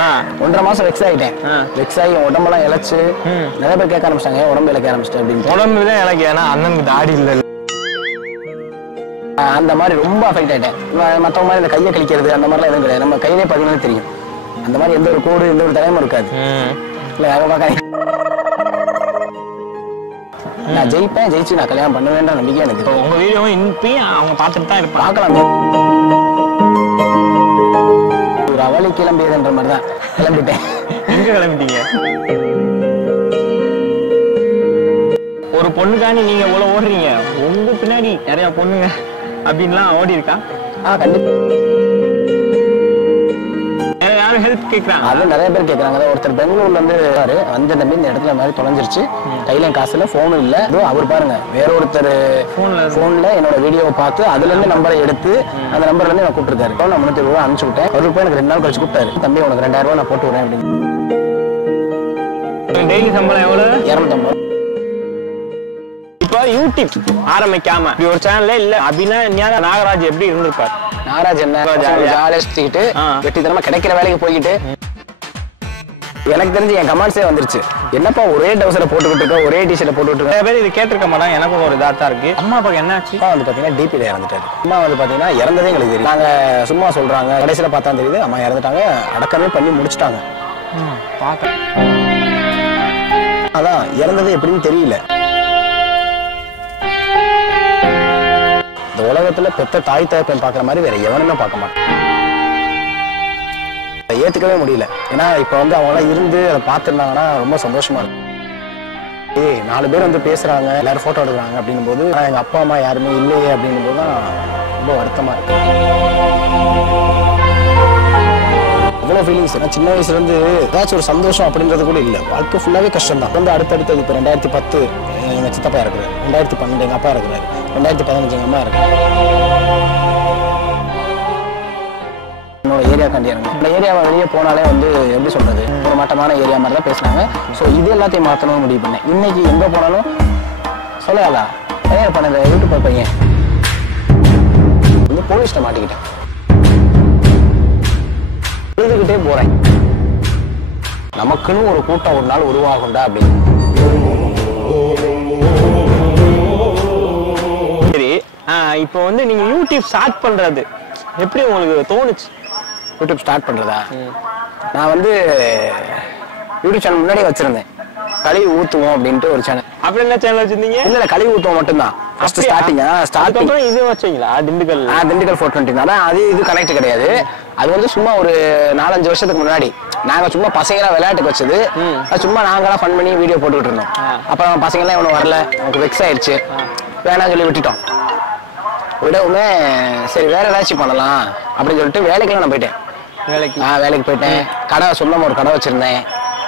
1.5 மாசம் வெக்ஸ் ஆயிட்டேன். வெக்ஸ் ஆகி உடம்பெல்லாம் இழைச்சு நிறைய பேர் கேட்க ஆரம்பிச்சிட்டாங்க, உடம்பு இழைக்க ஆரம்பிச்சிட்டேன் அப்படின்னு. உடம்பு தான் இழைக்க, ஏன்னா அண்ணனுக்கு தாடி இல்லை. அந்த மாதிரி ரொம்ப அஃபெக்ட் ஆயிட்டேன். மற்றவங்க மாதிரி இந்த கையை கழிக்கிறது அந்த மாதிரிலாம் எதுவும் கிடையாது. நம்ம கையிலே பார்த்தீங்கன்னா தெரியும், அந்த மாதிரி எந்த ஒரு கோடு எந்த ஒரு தயமும் இருக்காது. இல்லை அதை பார்க்க நான் ஜெயிப்பேன், ஜெயிச்சு நான் கல்யாணம் பண்ணுவேன்ற நம்பிக்கை எனக்கு. உங்க வீடியோவும் இப்பயும் அவங்க பார்த்துட்டு தான் இருப்பாங்க. பார்க்கலாமே. ஒரு அவளி கிளம்பியதுன்ற மாதிரி தான் கிளம்பிட்டேன். எங்க கிளம்பிட்டீங்க? ஒரு பொண்ணுக்காண்டி நீங்க இவ்வளவு ஓடுறீங்க, உங்க பின்னாடி நிறைய பொண்ணுங்க அப்படின்லாம் ஓடி இருக்கா? கண்டிப்பா. யாரும் ஹெல்ப் கேட்கறாங்க? அது நிறைய பேர் கேட்கறாங்க. ஒருத்தர் பெங்களூர்ல இருந்து வந்து நம்பி இந்த இடத்துல மாதிரி தொலைஞ்சிருச்சு, கையில காசு இல்ல, போனும் இல்ல. அவர் பாருங்க, வேற ஒருத்தர் போன்ல என்னோட வீடியோவை பார்த்து அதுல இருந்து நம்பரை எடுத்து அந்த நம்பர்ல இருந்து நான் கூப்பிட்டுருக்காரு. நான் 300 ரூபாய் அனுப்பிச்சு விட்டேன். அவருக்கு போய் எனக்கு 2 நாள் கழிச்சு கூப்பிட்டாரு, தம்பி உனக்கு 2000 ரூபாய் நான் போட்டு விடுறேன் அப்படின்னு. டெய்லி சம்பளம் எவ்வளவு? 250. இப்போ யூடியூப் ஆரம்பிக்காம இப்படி ஒரு சேனல்ல இல்ல அப்படின்னா நாகராஜ் எப்படி இருந்திருப்பாரு? நாகராஜ் என்ன ஜாலியா சுத்திக்கிட்டு வெட்டித்தனமா கிடைக்கிற வேலைக்கு போய்கிட்டு. எனக்கு தெரிஞ்சு என் கமெண்ட்ஸே வந்துருச்சு, என்னப்பா ஒரே டவுசரை போட்டுக்கிட்டு இருக்க, ஒரே டிஷர்ட்டை போட்டுக்கிட்டு இருக்க. நிறைய பேர் இது கேட்டிருக்க மாட்டாங்க. எனக்கும் ஒரு இதாக தான் இருக்கு. அம்மா அப்பாக்கு என்ன ஆச்சு? வந்து பாத்தீங்கன்னா டிபில இறந்துட்டாரு. அம்மா வந்து பாத்தீங்கன்னா இறந்ததே எங்களுக்கு தெரியும். நாங்க சும்மா சொல்றாங்க, கடைசியில பார்த்தா தெரியுது அம்மா இறந்துட்டாங்க. அடக்கமே பண்ணி முடிச்சுட்டாங்க. அதான் இறந்தது எப்படின்னு தெரியல. இந்த உலகத்துல பெத்த தாய் தகப்பன் பாக்குற மாதிரி வேற எவனுமே பார்க்க மாட்டேன். ஏத்துக்கவே முடியல. ஏன்னா இப்ப வந்து அவங்க இருந்து அதை பார்த்துருந்தாங்கன்னா ரொம்ப சந்தோஷமா இருக்கும். 4 பேர் வந்து பேசுறாங்க, எல்லாரும் போட்டோ எடுக்கிறாங்க அப்படின்னும் போது எங்க அப்பா அம்மா யாருமே இல்லையே அப்படின்னும் போதுதான் ரொம்ப வருத்தமா இருக்கு. இவ்வளவு ஃபீலிங்ஸ். ஏன்னா சின்ன வயசுல இருந்து ஏதாச்சும் ஒரு சந்தோஷம் அப்படின்றது கூட இல்லை. வாழ்க்கை ஃபுல்லாவே கஷ்டம் தான். வந்து அடுத்தடுத்தது இப்போ 2010 எங்க சித்தப்பா இருக்கிறாரு, 2012 எங்க அப்பா இருக்கிறாரு, 2015 எங்க அம்மா இருக்கு. என்னோட ஏரியா கண்டியாருங்க. இந்த ஏரியாவை வெளியே போனாலே வந்து எப்படி சொல்றது, ஒரு மட்டமான ஏரியா மாதிரி தான் பேசுனாங்க. ஸோ இது எல்லாத்தையும் மாற்றணும்னு முடிவு பண்ணேன். இன்னைக்கு எங்க போனாலும் சொல்லாதா பையன் பண்ண இந்த யூடியூபர் பையன் வந்து போலீஸ்ல மாட்டிக்கிட்டேன். எழுதுகிட்டே போறேன், நமக்குன்னு ஒரு கூட்டம் ஒரு நாள் உருவாகும்டா அப்படின்னு. சரி, இப்போ வந்து நீங்க யூடியூப் ஸ்டார்ட் பண்றது எப்படி உங்களுக்கு தோணுச்சு? யூடியூப் ஸ்டார்ட் பண்றதா? நான் வந்து யூடியூப் சேனல் முன்னாடியே வச்சிருந்தேன், கழுவி ஊத்துவோம் அப்படின்ட்டு ஒரு சேனல். அப்படி என்ன சேனல் வச்சிருந்தீங்க? இல்ல கழுவி ஊத்துவோம் மட்டும்தான். ஸ்டார்டிங் இது வச்சீங்களா? திண்டுக்கல் 420 தான். அது இது கனெக்ட் கிடையாது. அது வந்து சும்மா ஒரு 4-5 வருஷத்துக்கு முன்னாடி நாங்க சும்மா பசங்களா விளையாட்டுக்கு வச்சது. சும்மா நாங்களாம் ஃபன் பண்ணி வீடியோ போட்டுக்கிட்டு இருந்தோம். அப்புறம் பசங்களாம் இவனும் வரல, நமக்கு வெக்ஸ் ஆயிடுச்சு, வேணாம் சொல்லி விட்டுட்டோம். விடவுமே சரி வேற ஏதாச்சும் பண்ணலாம் அப்படின்னு சொல்லிட்டு வேலைக்கெல்லாம் நான் போயிட்டேன். வேலைக்கு போயிட்டேன். கடை சொந்தமாக ஒரு கடை வச்சிருந்தேன்.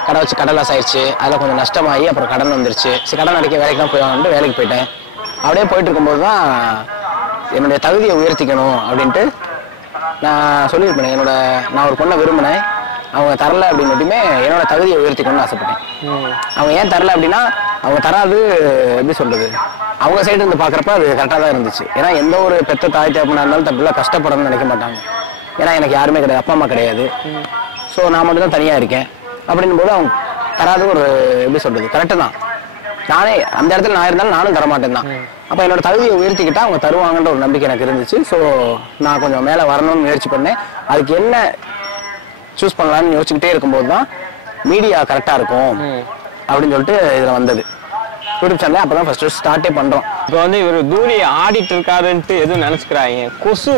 கடை வச்சு கடை லாஸ் ஆயிடுச்சு. அதில் கொஞ்சம் நஷ்டமாகி அப்புறம் கடன் வந்துருச்சு. சரி கடன் அடைக்க வேலைக்கு தான் போய் வாங்கிட்டு வேலைக்கு போயிட்டேன். அப்படியே போயிட்டு இருக்கும்போது தான் என்னுடைய தகுதியை உயர்த்திக்கணும் அப்படின்ட்டு நான் சொல்லியிருப்பேன். நான் ஒரு பொண்ணை விரும்பினேன், அவங்க தரல அப்படின்னு மட்டுமே என்னோட தகுதியை உயர்த்திக்கணும்னு ஆசைப்பட்டேன். அவங்க ஏன் தரல அப்படின்னா, அவங்க தராது எப்படி சொல்றது, அவங்க சைடு இருந்து பார்க்குறப்ப அது கரெக்டாக தான் இருந்துச்சு. ஏன்னா எந்த ஒரு பெத்த தாய் தகப்பனா இருந்தாலும் தப்பில்லாம் கஷ்டப்படணும்னு நினைக்க மாட்டாங்க. ஏன்னா எனக்கு யாருமே கிடையாது, அப்பா அம்மா கிடையாது. ஸோ நான் மட்டும் தான் தனியாக இருக்கேன். அப்படின்னும் போது அவங்க தராது ஒரு எப்படி சொல்றது கரெக்டு தான். நானே அந்த இடத்துல நான் இருந்தாலும் நானும் தரமாட்டேன் தான். அப்போ என்னோட தகுதியை உயர்த்திக்கிட்டா அவங்க தருவாங்கன்ற ஒரு நம்பிக்கை எனக்கு இருந்துச்சு. ஸோ நான் கொஞ்சம் மேலே வரணும்னு முயற்சி பண்ணேன். அதுக்கு என்ன சூஸ் பண்ணலான்னு யோசிச்சுக்கிட்டே இருக்கும்போது தான் மீடியா கரெக்டாக இருக்கும் அப்படின்னு சொல்லிட்டு இதில் வந்தது. யூடியூப் சேனல் அப்பதான் ஃபர்ஸ்ட் ஸ்டார்ட்டே பண்றோம். இப்போ வந்து இவர் தூரி ஆடிட்டு இருக்காருன்ட்டு எதுவும் நினைச்சுக்கிறாங்க கொசு,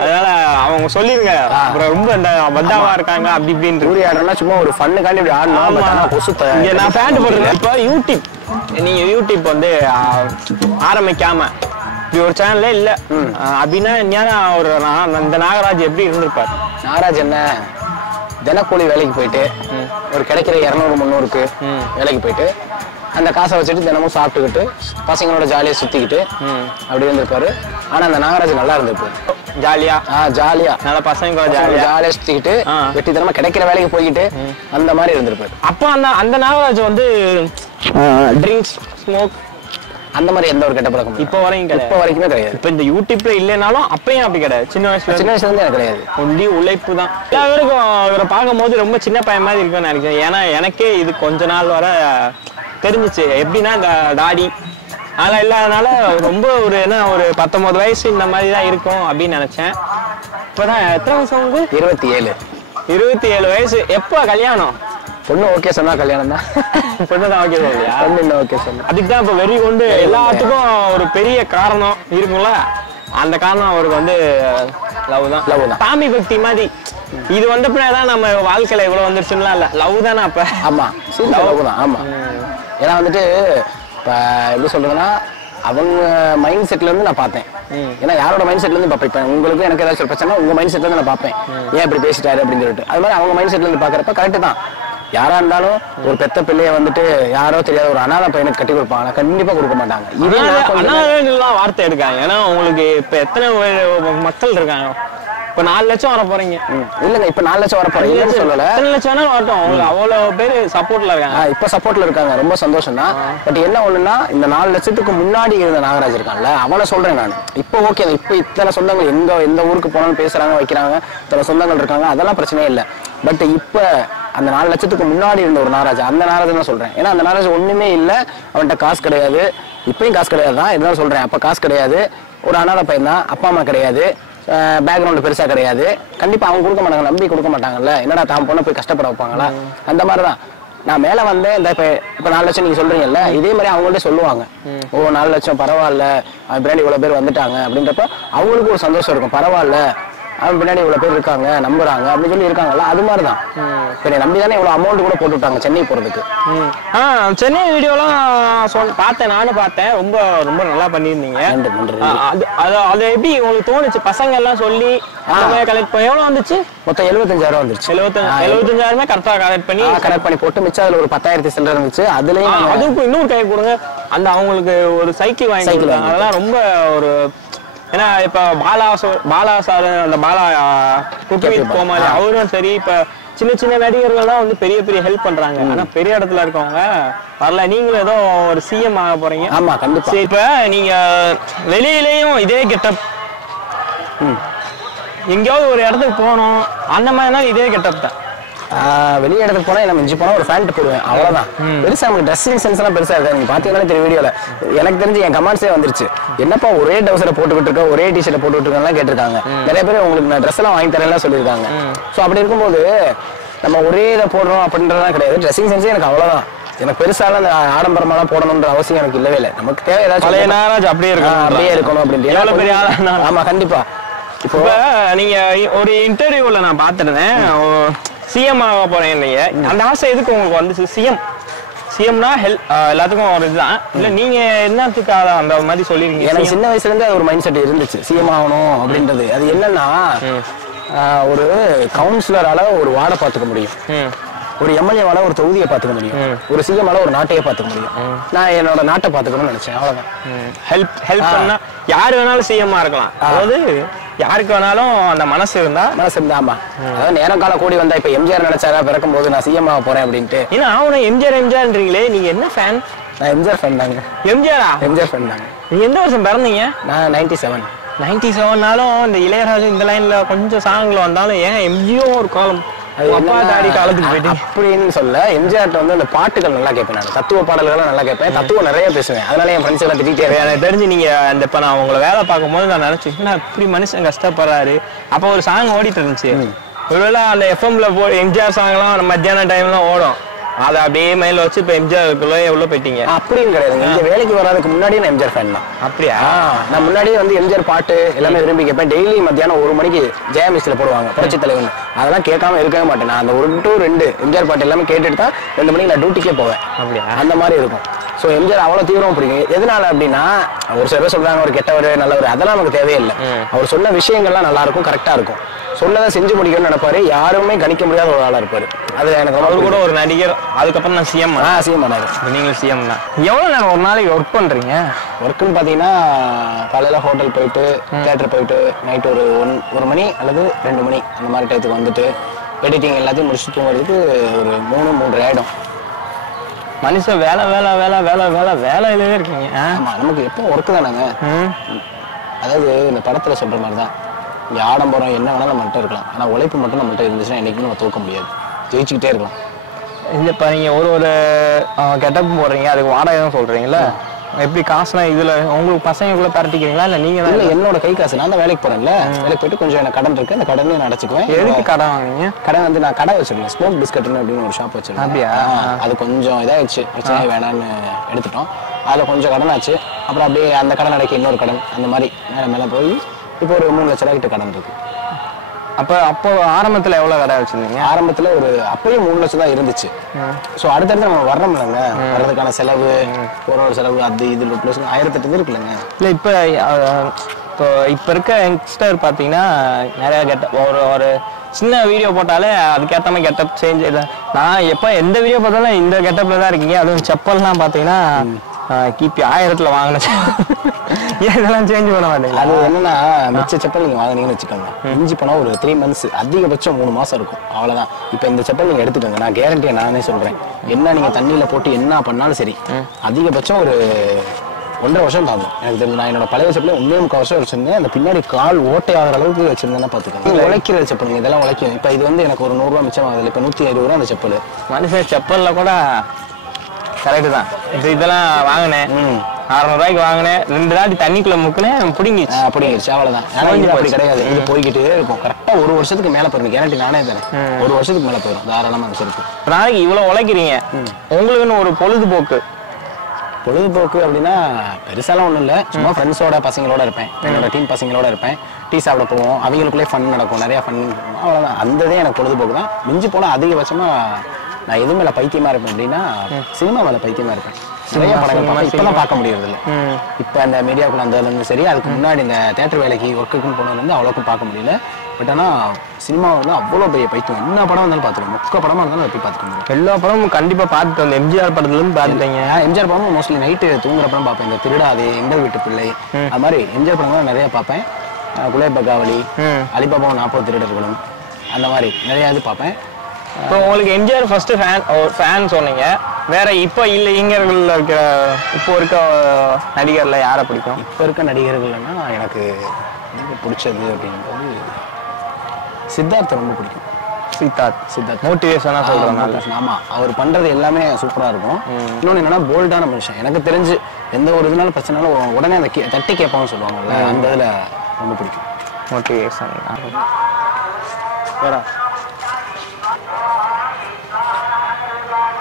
அதனால அவங்க சொல்லிருங்க அப்புறம் ரொம்ப இந்த பத்தாவா இருக்காங்க அப்படி இப்படின்னு. தூரி ஆடுறா சும்மா ஒரு ஃபன்னுக்காண்டி இப்படி ஆடணும். கொசு நான் பேண்ட் போடுறேன். இப்போ யூடியூப் நீங்க யூடியூப் வந்து ஆரம்பிக்காம இப்படி ஒரு சேனல்ல இல்ல அப்படின்னா ஒரு இந்த நாகராஜ் எப்படி இருந்திருப்பாரு? நாகராஜ் என்ன தினக்கூலி வேலைக்கு போயிட்டு ஒரு கிடைக்கிற 200-300க்கு வேலைக்கு போயிட்டு அந்த காசை வச்சுட்டு தினமும் சாப்பிட்டுக்கிட்டு பசங்களோட ஜாலியா சுத்திக்கிட்டு அப்படி இருந்திருப்பாரு. ஆனா அந்த நாகராஜ் நல்லா இருந்திருப்பாரு. ஜாலியா நல்லா பசங்க ஜாலியா சுத்திக்கிட்டு வெட்டித்தனமா கிடைக்கிற வேலைக்கு போய்கிட்டு அந்த மாதிரி இருந்திருப்பாரு. அப்போ அந்த நாகராஜ் வந்து ட்ரிங்க்ஸ் ஸ்மோக் அந்த மாதிரி எந்த ஒரு கெட்ட பழக்கம் இப்போ வரைக்குமே கிடையாது. இப்போ இந்த யூடியூப்ல இல்லைனாலும் அப்பயும் அப்படி கிடையாது. சின்ன வயசுல இருந்து எனக்கு கிடையாது. ஒன்லி உழைப்பு தான். எல்லாருக்கும் இவரை பார்க்கும்போது ரொம்ப சின்ன பையன் மாதிரி இருக்குன்னு நினைக்கிறேன். ஏன்னா எனக்கே இது கொஞ்ச நாள் வர தெரிஞ்சிச்சு. எப்படின்னா இந்த தாடி அதெல்லாம் இல்லாதனால ரொம்ப ஒரு என்ன ஒரு 19 வயசு இந்த மாதிரி தான் இருக்கும் அப்படின்னு நினைச்சேன். இப்போதான் எத்தனை வயசு உங்களுக்கு? 27 வயசு. எப்போ கல்யாணம்? பொண்ணு ஓகே சொன்னா கல்யாணம் தான். பொண்ணு தான் ஓகே சொல்லியா? பொண்ணு ஓகே சொன்னா அதுக்கு தான் இப்போ வெறி கொண்டு எல்லாத்துக்கும் ஒரு பெரிய காரணம் இருக்கும்ல. அந்த காரணம் அவருக்கு வந்து லவ் தான். சாமி பக்தி மாதிரி இது வந்த பின்னாதான் நம்ம வாழ்க்கையில இவ்வளவு வந்துருச்சுன்னா இல்ல லவ் தானே அப்ப. ஆமா லவ் தான். ஆமா ஏன்னா வந்துட்டு இப்ப எப்படி சொல்றதுன்னா அவங்க மைண்ட் செட்ல இருந்து நான் பார்த்தேன். ஏன்னா யாரோட மைண்ட் செட்ல இருந்து பார்ப்பேன். உங்களுக்கு எனக்கு ஏதாச்சும் பிரச்சனை உங்க மைண்ட் செட்ல இருந்து நான் பார்ப்பேன். ஏன் இப்படி பேசிட்டாரு அப்படின்னு சொல்லிட்டு அது மாதிரி அவங்க மைண்ட் செட்ல இருந்து பாக்குறப்ப கரெக்ட் தான். யாரா இருந்தாலும் ஒரு பெத்த பிள்ளைய வந்துட்டு யாரோ தெரியாத ஒரு அனாதை பையனுக்கு கட்டி கொடுப்பாங்க, கண்டிப்பா கொடுக்க மாட்டாங்க. இதே வார்த்தை எடுக்காங்க. ஏன்னா உங்களுக்கு இப்ப எத்தனை மக்கள் இருக்காங்க? இப்ப 4 லட்சம் வர போறீங்க. இல்லங்க இப்ப 4 லட்சம் வர போறீங்க சொல்லல. 2 லட்சம் வரட்டும். அவங்களுக்கு அவ்வளவு பேர் சப்போர்ட்ல இருக்காங்க. இப்ப சப்போர்ட்ல இருக்காங்க. ரொம்ப சந்தோஷம் தான். பட் என்ன ஒண்ணுன்னா இந்த 4 லட்சத்துக்கு முன்னாடி இருந்த நாகராஜ் இருக்கான்ல அவனை சொல்றேன் நான். இப்போ ஓகே இப்ப இத்தனை சொந்தங்கள் எந்த ஊருக்கு போனாலும் பேசுறாங்க வைக்கிறாங்க, இத்தனை சொந்தங்கள் இருக்காங்க, அதெல்லாம் பிரச்சனையே இல்லை. பட் இப்ப அந்த 4 லட்சத்துக்கு முன்னாடி இருந்த ஒரு நாகராஜ், அந்த நாகராஜ் தான் சொல்றேன். ஏன்னா அந்த நாகராஜ் ஒண்ணுமே இல்லை, அவன்கிட்ட காசு கிடையாது, இப்பயும் காசு கிடையாது தான் இதுதான் சொல்றேன். அப்ப காசு கிடையாது, ஒரு அனாதை பையன் தான், அப்பா அம்மா கிடையாது, பேக்ரவுண்ட் பெருசா கிடையாது. கண்டிப்பா அவங்க கொடுக்க மாட்டாங்க, நம்பி கொடுக்க மாட்டாங்கல்ல. என்னடா தான் பொண்ணை போய் கஷ்டப்பட வைப்பாங்களா? அந்த மாதிரிதான் நான் மேல வந்தேன். இந்த இப்ப 4 லட்சம் நீங்க சொல்றீங்கல்ல, இதே மாதிரி அவங்கள்ட்ட சொல்லுவாங்க. ஓ 4 லட்சம் பரவாயில்ல, அவன் பின்னாடி இவ்வளவு பேர் வந்துட்டாங்க அப்படின்றப்ப அவங்களுக்கு ஒரு சந்தோஷம் இருக்கும். பரவாயில்ல அவன் பின்னாடி இவ்வளவு பேர் இருக்காங்க நம்புறாங்க அப்படின்னு சொல்லி இருக்காங்கல்ல. அது மாதிரிதான் சரி நம்பி தானே இவ்வளவு அமௌண்ட் கூட போட்டு விட்டாங்க சென்னை போறதுக்கு. சென்னை வீடியோலாம் பார்த்தேன், நானும் பார்த்தேன். ரொம்ப ரொம்ப நல்லா பண்ணியிருந்தீங்க. அது எப்படி உங்களுக்கு தோணுச்சு? பசங்க எல்லாம் சொல்லி கலெக்ட் பண்ணி எவ்வளவு வந்துச்சு? மொத்தம் 75,000 வந்துருச்சு. 75,000 கரெக்டா கலெக்ட் பண்ணி போட்டு மிச்சம் அதுல ஒரு 10,000 சில்லறை இருந்துச்சு. அதுலயும் அதுக்கு இன்னொரு கை கொடுங்க. அந்த அவங்களுக்கு ஒரு சைக்கிள் வாங்கி கொடுத்தாங்க. அதெல்லாம் ரொம்ப ஒரு ஏன்னா இப்ப பாலா சார் அந்த பாலா கோமாளி அவரும் சரி, இப்ப சின்ன சின்ன நடிகர்கள் தான் வந்து பெரிய பெரிய ஹெல்ப் பண்றாங்க. ஆனா பெரிய இடத்துல இருக்கவங்க வரல. நீங்களும் ஏதோ ஒரு சிஎம் ஆக போறீங்க. ஆமா கண்டிப்பா. இப்ப நீங்க வெளியிலயும் இதே கெட்டப், எங்கேயாவது ஒரு இடத்துக்கு போகணும் அந்த மாதிரினா இதே கெட்டப் தான். வெளியே இடத்துக்கு போனா நம்ம மிஞ்சி போனா ஒரு பேண்ட் போடுவேன், அவ்வளவுதான். பெருசா நமக்கு ட்ரெஸ்ஸிங் சென்ஸ் எல்லாம் பெருசா இருக்காது. நீங்க பாத்தீங்கன்னா தெரியும் வீடியோல எனக்கு தெரிஞ்சு என் கமெண்ட்ஸே வந்துருச்சு, என்னப்பா ஒரே டவுசரை போட்டுக்கிட்டு இருக்க, ஒரே டிஷர்ட் போட்டுக்கிட்டு இருக்கலாம் கேட்டிருக்காங்க. நிறைய பேர் உங்களுக்கு நான் ட்ரெஸ் எல்லாம் வாங்கி தரேன் சொல்லியிருக்காங்க. ஸோ அப்படி இருக்கும்போது நம்ம ஒரே இதை போடுறோம் அப்படின்றதான் கிடையாது. ட்ரெஸ்ஸிங் சென்ஸே எனக்கு அவ்வளவுதான். எனக்கு பெருசால அந்த ஆடம்பரமாலாம் போடணுன்ற அவசியம் எனக்கு இல்லவே இல்லை. நமக்கு தேவை ஏதாச்சும் அப்படியே இருக்கணும் அப்படின்ட்டு. ஆமா கண்டிப்பா. இப்போ நீங்க ஒரு இன்டர்வியூல நான் பாத்துருந்தேன், சிஎம் ஆக போறேன் இல்லையா, அந்த ஆசை எதுக்கு உங்களுக்கு வந்துச்சு? சிஎம்னா எல்லாத்துக்கும் ஒரு இதுதான் இல்ல, நீங்க என்னத்துக்கு அந்த மாதிரி சொல்லிருக்கீங்க? எனக்கு சின்ன வயசுல இருந்து ஒரு மைண்ட் செட் இருந்துச்சு சிஎம் ஆகணும் அப்படின்றது. அது என்னன்னா ஒரு கவுன்சிலரால ஒரு வார்டை பார்த்துக்க முடியும், ஒரு எம்எல்ஏவால ஒரு தொகுதியை பார்த்துக்க முடியும், ஒரு சிஎம்ஆல ஒரு நாட்டையே பார்த்துக்க முடியும். நான் என்னோட நாட்டை பார்த்துக்கணும்னு நினைச்சேன், அவ்வளவுதான். ஹெல்ப் பண்ணா யாரு வேணாலும் சிஎம்ஆ இருக்கலாம். அதாவது யாருக்கு வேணாலும் அந்த மனசு இருந்தா. ஆமா, அதாவது நேரம் காலம் கூடி வந்தா. இப்ப எம்ஜிஆர் நினைச்சாரா பிறக்கும் போது நான் சிஎம் ஆக போறேன் அப்படின்ட்டு. ஏன்னா அவனை எம்ஜிஆர்ன்றீங்களே, நீங்க என்ன ஃபேன்? நான் எம்ஜிஆர் ஃபேன் தாங்க. எம்ஜிஆர் ஃபேன் தாங்க. நீங்க எந்த வருஷம் பிறந்தீங்க? நான் 97. 97னாலும் இந்த இளையராஜு இந்த லைன்ல கொஞ்சம் சாங்ல வந்தாலும் ஏன் எம்ஜிஓ ஒரு காலம் அப்படின்னு சொல்ல, எம்ஜிஆர் வந்து அந்த பாட்டுகள் நல்லா கேட்பேன். நான் தத்துவ பாடல்கள் நல்லா கேட்பேன், தத்துவம் நிறைய பேசுவேன். அதனால என் ஃப்ரெண்ட்ஸ் எல்லாம் திட்டிட்டே. எனக்கு தெரிஞ்சு நீங்க அந்த இப்ப நான் உங்களை வேலை பார்க்கும் போது நான் நினைச்சேன், இப்படி மனுஷன் கஷ்டப்படுறாரு. அப்ப ஒரு சாங் ஓடிட்டு இருந்துச்சு. ஒருவேளை அந்த எஃப்எம்ல எம்ஜிஆர் சாங் எல்லாம் மத்தியான டைம்லாம் ஓடும், அதை அப்படியே மைண்ட்ல வச்சு இப்ப எம்ஜிஆருக்குள்ள எவ்வளவு போயிட்டீங்க? அப்படின்னு கிடையாது. இங்க வேலைக்கு வராதுக்கு முன்னாடியே நான் எம்ஜிஆர் ஃபேன் தான். அப்படியா? நான் முன்னாடியே வந்து எம்ஜிஆர் பாட்டு எல்லாமே விரும்பி கேட்பேன். டெய்லி மத்தியானம் 1 மணிக்கு ஜெயமிஸ்ல போடுவாங்க புரட்சி தலைவன். அதெல்லாம் கேட்காம இருக்கவே மாட்டேன். நான் அந்த 1 to 2 எம்ஜிஆர் பாட்டு எல்லாமே கேட்டுட்டு தான் 2 மணிக்கு நான் டியூட்டிக்கே போவேன். அப்படியா? அந்த மாதிரி இருக்கும். ஸோ எம்ஜிஆர் அவ்வளோ தீவிரம் பிடிக்கும். எதனால அப்படின்னா, ஒரு சில பேர் சொல்றாங்க ஒரு கெட்டவர் நல்லவர், அதெல்லாம் நமக்கு தேவையில்லை. அவர் சொன்ன விஷயங்கள்லாம் நல்லா இருக்கும், கரெக்டா இருக்கும். சொன்னதை செஞ்சு முடிக்கணும்னு நினைப்பாரு. யாருமே கணிக்க முடியாத ஒரு ஆளா இருப்பாரு. அது எனக்கு அவர் கூட ஒரு நடிகர். அதுக்கப்புறம் நான் சிஎம் ஆனாரு. நீங்க சிஎம் தான். எவ்வளவு நேரம் ஒரு நாளைக்கு ஒர்க் பண்றீங்க? ஒர்க்குன்னு பாத்தீங்கன்னா காலையில ஹோட்டல் போயிட்டு, தியேட்டர் போயிட்டு, நைட்டு ஒரு 1 மணி அல்லது 2 மணி அந்த மாதிரி டயத்துக்கு வந்துட்டு எடிட்டிங் எல்லாத்தையும் முடிச்சுட்டு தூங்குறதுக்கு ஒரு 3-3:30 ஆயிடும். மனுஷன் வேலை வேலை வேலை வேலை வேலை வேலையிலே இருக்கீங்க. ஆமா, நமக்கு எப்போ ஒர்க்கு தானேங்க. அதாவது இந்த படத்துல சொல்ற மாதிரி தான், இங்கே ஆடம்பரம் என்ன வேணாலும் நம்மகிட்ட இருக்கலாம், ஆனால் உழைப்பு மட்டும் நம்மகிட்ட இருந்துச்சுன்னா என்னைக்குமே நம்ம தூக்க முடியாது, ஜெயிச்சுக்கிட்டே இருக்கலாம். இல்லை இப்போ நீங்கள் ஒரு கெட்டப் போடுறீங்க, அதுக்கு வாடகை தான் சொல்கிறீங்களா? எப்படி காசுலாம் இதில் உங்களுக்கு பசங்களுக்குள்ள பரட்டிக்கிறீங்களா இல்லை நீங்கள் தான்? இல்லை, என்னோட கை காசு. நான் தான் வேலைக்கு போகிறேன்ல, வேலைக்கு போயிட்டு கொஞ்சம் எனக்கு கடன் இருக்குது, அந்த கடனையும் நான் அடைச்சிக்குவேன். எதுக்கு கடன் வாங்குவீங்க? கடன் வந்து நான் கடை வச்சிருக்கேன், ஸ்மோக் பிஸ்கட்னு அப்படின்னு ஒரு ஷாப் வச்சிருக்கேன். அப்படியா? அது கொஞ்சம் இதாகிடுச்சு, பிரச்சனை வேணான்னு எடுத்துட்டோம். அதில் கொஞ்சம் கடன் ஆச்சு. அப்புறம் அப்படியே அந்த கடன் அடைக்க இன்னொரு கடன், அந்த மாதிரி மேலே மேலே போய் இப்போ ஒரு 3 லட்ச ரூபாய்க்கிட்ட கடன் இருக்கு. அப்போ ஆரம்பத்தில் எவ்வளோ கடை வச்சுருந்தீங்க? ஆரம்பத்தில் அப்பயும் 3 லட்சம் தான் இருந்துச்சு. ஸோ அடுத்தடுத்து நம்ம வர்றோம்லங்க, வர்றதுக்கான செலவு, ஒரு செலவு, அது இது ப்ளஸ் 1008 இருக்குல்லங்க. இல்லை இப்போ இருக்க யங்ஸ்டர் பார்த்தீங்கன்னா நிறையா கெட்ட ஒரு சின்ன வீடியோ போட்டாலே அதுக்கேற்ற மாதிரி கெட்டப் சேஞ்ச் இல்லை. நான் எப்போ எந்த வீடியோ பார்த்தாலும் இந்த கெட்டப்பில் தான் இருக்கீங்க. அதுவும் செப்பல்லாம் பார்த்தீங்கன்னா கிபி 1000ல் வாங்கின இதெல்லாம் சேஞ்ச் பண்ண மாட்டேங்க. அது என்னன்னா, மிச்ச செப்பல் நீங்கள் வாங்கினீங்கன்னு வச்சுக்கோங்க, இஞ்சி போனால் ஒரு 3 months, அதிகபட்சம் 3 மாதம் இருக்கும், அவ்வளோதான். இப்போ இந்த செப்பல் நீங்கள் எடுத்துக்கோங்க, நான் கேரண்டியை நானே சொல்கிறேன். என்ன நீங்கள் தண்ணியில் போட்டு என்ன பண்ணாலும் சரி, அதிகபட்சம் ஒரு 1.5 வருஷம் தாங்கும். எனக்கு தெரியும், நான் என்னோட பழைய செப்பல் 1.25 வருஷம் வச்சிருந்தேன். அந்த பின்னாடி கால் ஓட்டை ஆகிற அளவுக்கு வச்சிருந்தேன்னா பார்த்துக்கோங்க. உழைக்கிற செப்பலுங்க, இதெல்லாம் உழைக்கும். இப்போ இது வந்து எனக்கு ஒரு 100 ரூபா மிச்சம் ஆகுது. இப்போ 120 ரூபா அந்த செப்பல். மனுஷன் செப்பலில் கூட கரெக்டு தான். இதெல்லாம் வாங்கினேன், 600 ரூபாய்க்கு வாங்கினேன், 2 நாள் தண்ணிக்குள்ள முக்கினேன், பிடிங்கிச்சு. அவ்வளோதான். அப்படி கிடையாது, இது போய்கிட்டே இருக்கும். கரெக்டாக 1 வருஷத்துக்கு மேலே போயிடும், கேரண்டி நானே தரேன். 1 வருஷத்துக்கு மேலே போயிடும் தாராளமாக அந்த செருப்பு. நாளைக்கு இவ்வளோ உழைக்கிறீங்க, உங்களுக்குன்னு ஒரு பொழுதுபோக்கு அப்படின்னா பெருசாலாம் ஒன்றும் இல்லை. சும்மா ஃப்ரெண்ட்ஸோட பசங்களோட இருப்பேன், என்னோட டீம் பசங்களோட இருப்பேன், டீ சாப்பிட போவோம், அவங்களுக்குள்ளே ஃபன் நடக்கும், நிறையா ஃபன். அவ்வளோதான், அந்த இதே எனக்கு பொழுதுபோக்கு தான். மிஞ்சி போனால் அதிகபட்சமாக நான் எது மேலே பைத்தியமாக இருப்பேன் அப்படின்னா சினிமா மேலே பைத்தியமாக இருப்பேன். நிறைய படங்கள் இப்போலாம் பார்க்க முடியறது இல்லை. இப்போ அந்த மீடியாவுக்குள்ள அந்த சரி, அதுக்கு முன்னாடி இந்த தேட்டர் வேலைக்கு ஒர்க்குன்னு போனதுலேருந்து அவ்வளோக்கும் பார்க்க முடியல. பட் ஆனால் சினிமா வந்து அவ்வளோ பெரிய பைத்தியம். என்ன படம் வந்தாலும் பார்த்துருவோம், மொக்க படமாக இருந்தாலும் அதை போய் பார்த்துக்கணும். எல்லா படமும் கண்டிப்பாக பார்த்துட்டு வந்தேன். எம்ஜிஆர் படத்துலேருந்து பார்த்துட்டீங்க? எம்ஜிஆர் படம் மோஸ்ட்லி நைட்டு தூங்குற படம் பார்ப்பேன். இந்த திருடாதே, எங்கள் வீட்டு பிள்ளை, அது மாதிரி எம்ஜிஆர் படம் தான் நிறைய பார்ப்பேன். குலேபகாவலி, அலிபாபா 40 திருடர்களும், அந்த மாதிரி நிறையா இது பார்ப்பேன். இப்போ உங்களுக்கு எம்ஜிஆர் ஃபர்ஸ்ட் ஃபேன் சொன்னீங்க, வேற இப்போ இல்லை இளைஞர்கள் இப்போ இருக்க நடிகர்ல யாரை பிடிக்கும்? இப்போ இருக்க நடிகர்கள்னா எனக்கு பிடிச்சது அப்படின்றது சித்தார்த் ரொம்ப பிடிக்கும். சித்தார்த் மோட்டிவேஷனாக சொல்கிறேன். ஆமாம், அவர் பண்ணுறது எல்லாமே சூப்பராக இருக்கும். இன்னொன்று என்னன்னா, போல்டான மனுஷன். எனக்கு தெரிஞ்சு எந்த ஒரு இதனால பிரச்சனாலும் உடனே அந்த தட்டி கேட்பான்னு சொல்லுவாங்கல்ல, அந்த இதில் ரொம்ப பிடிக்கும். மோட்டிவேஷன்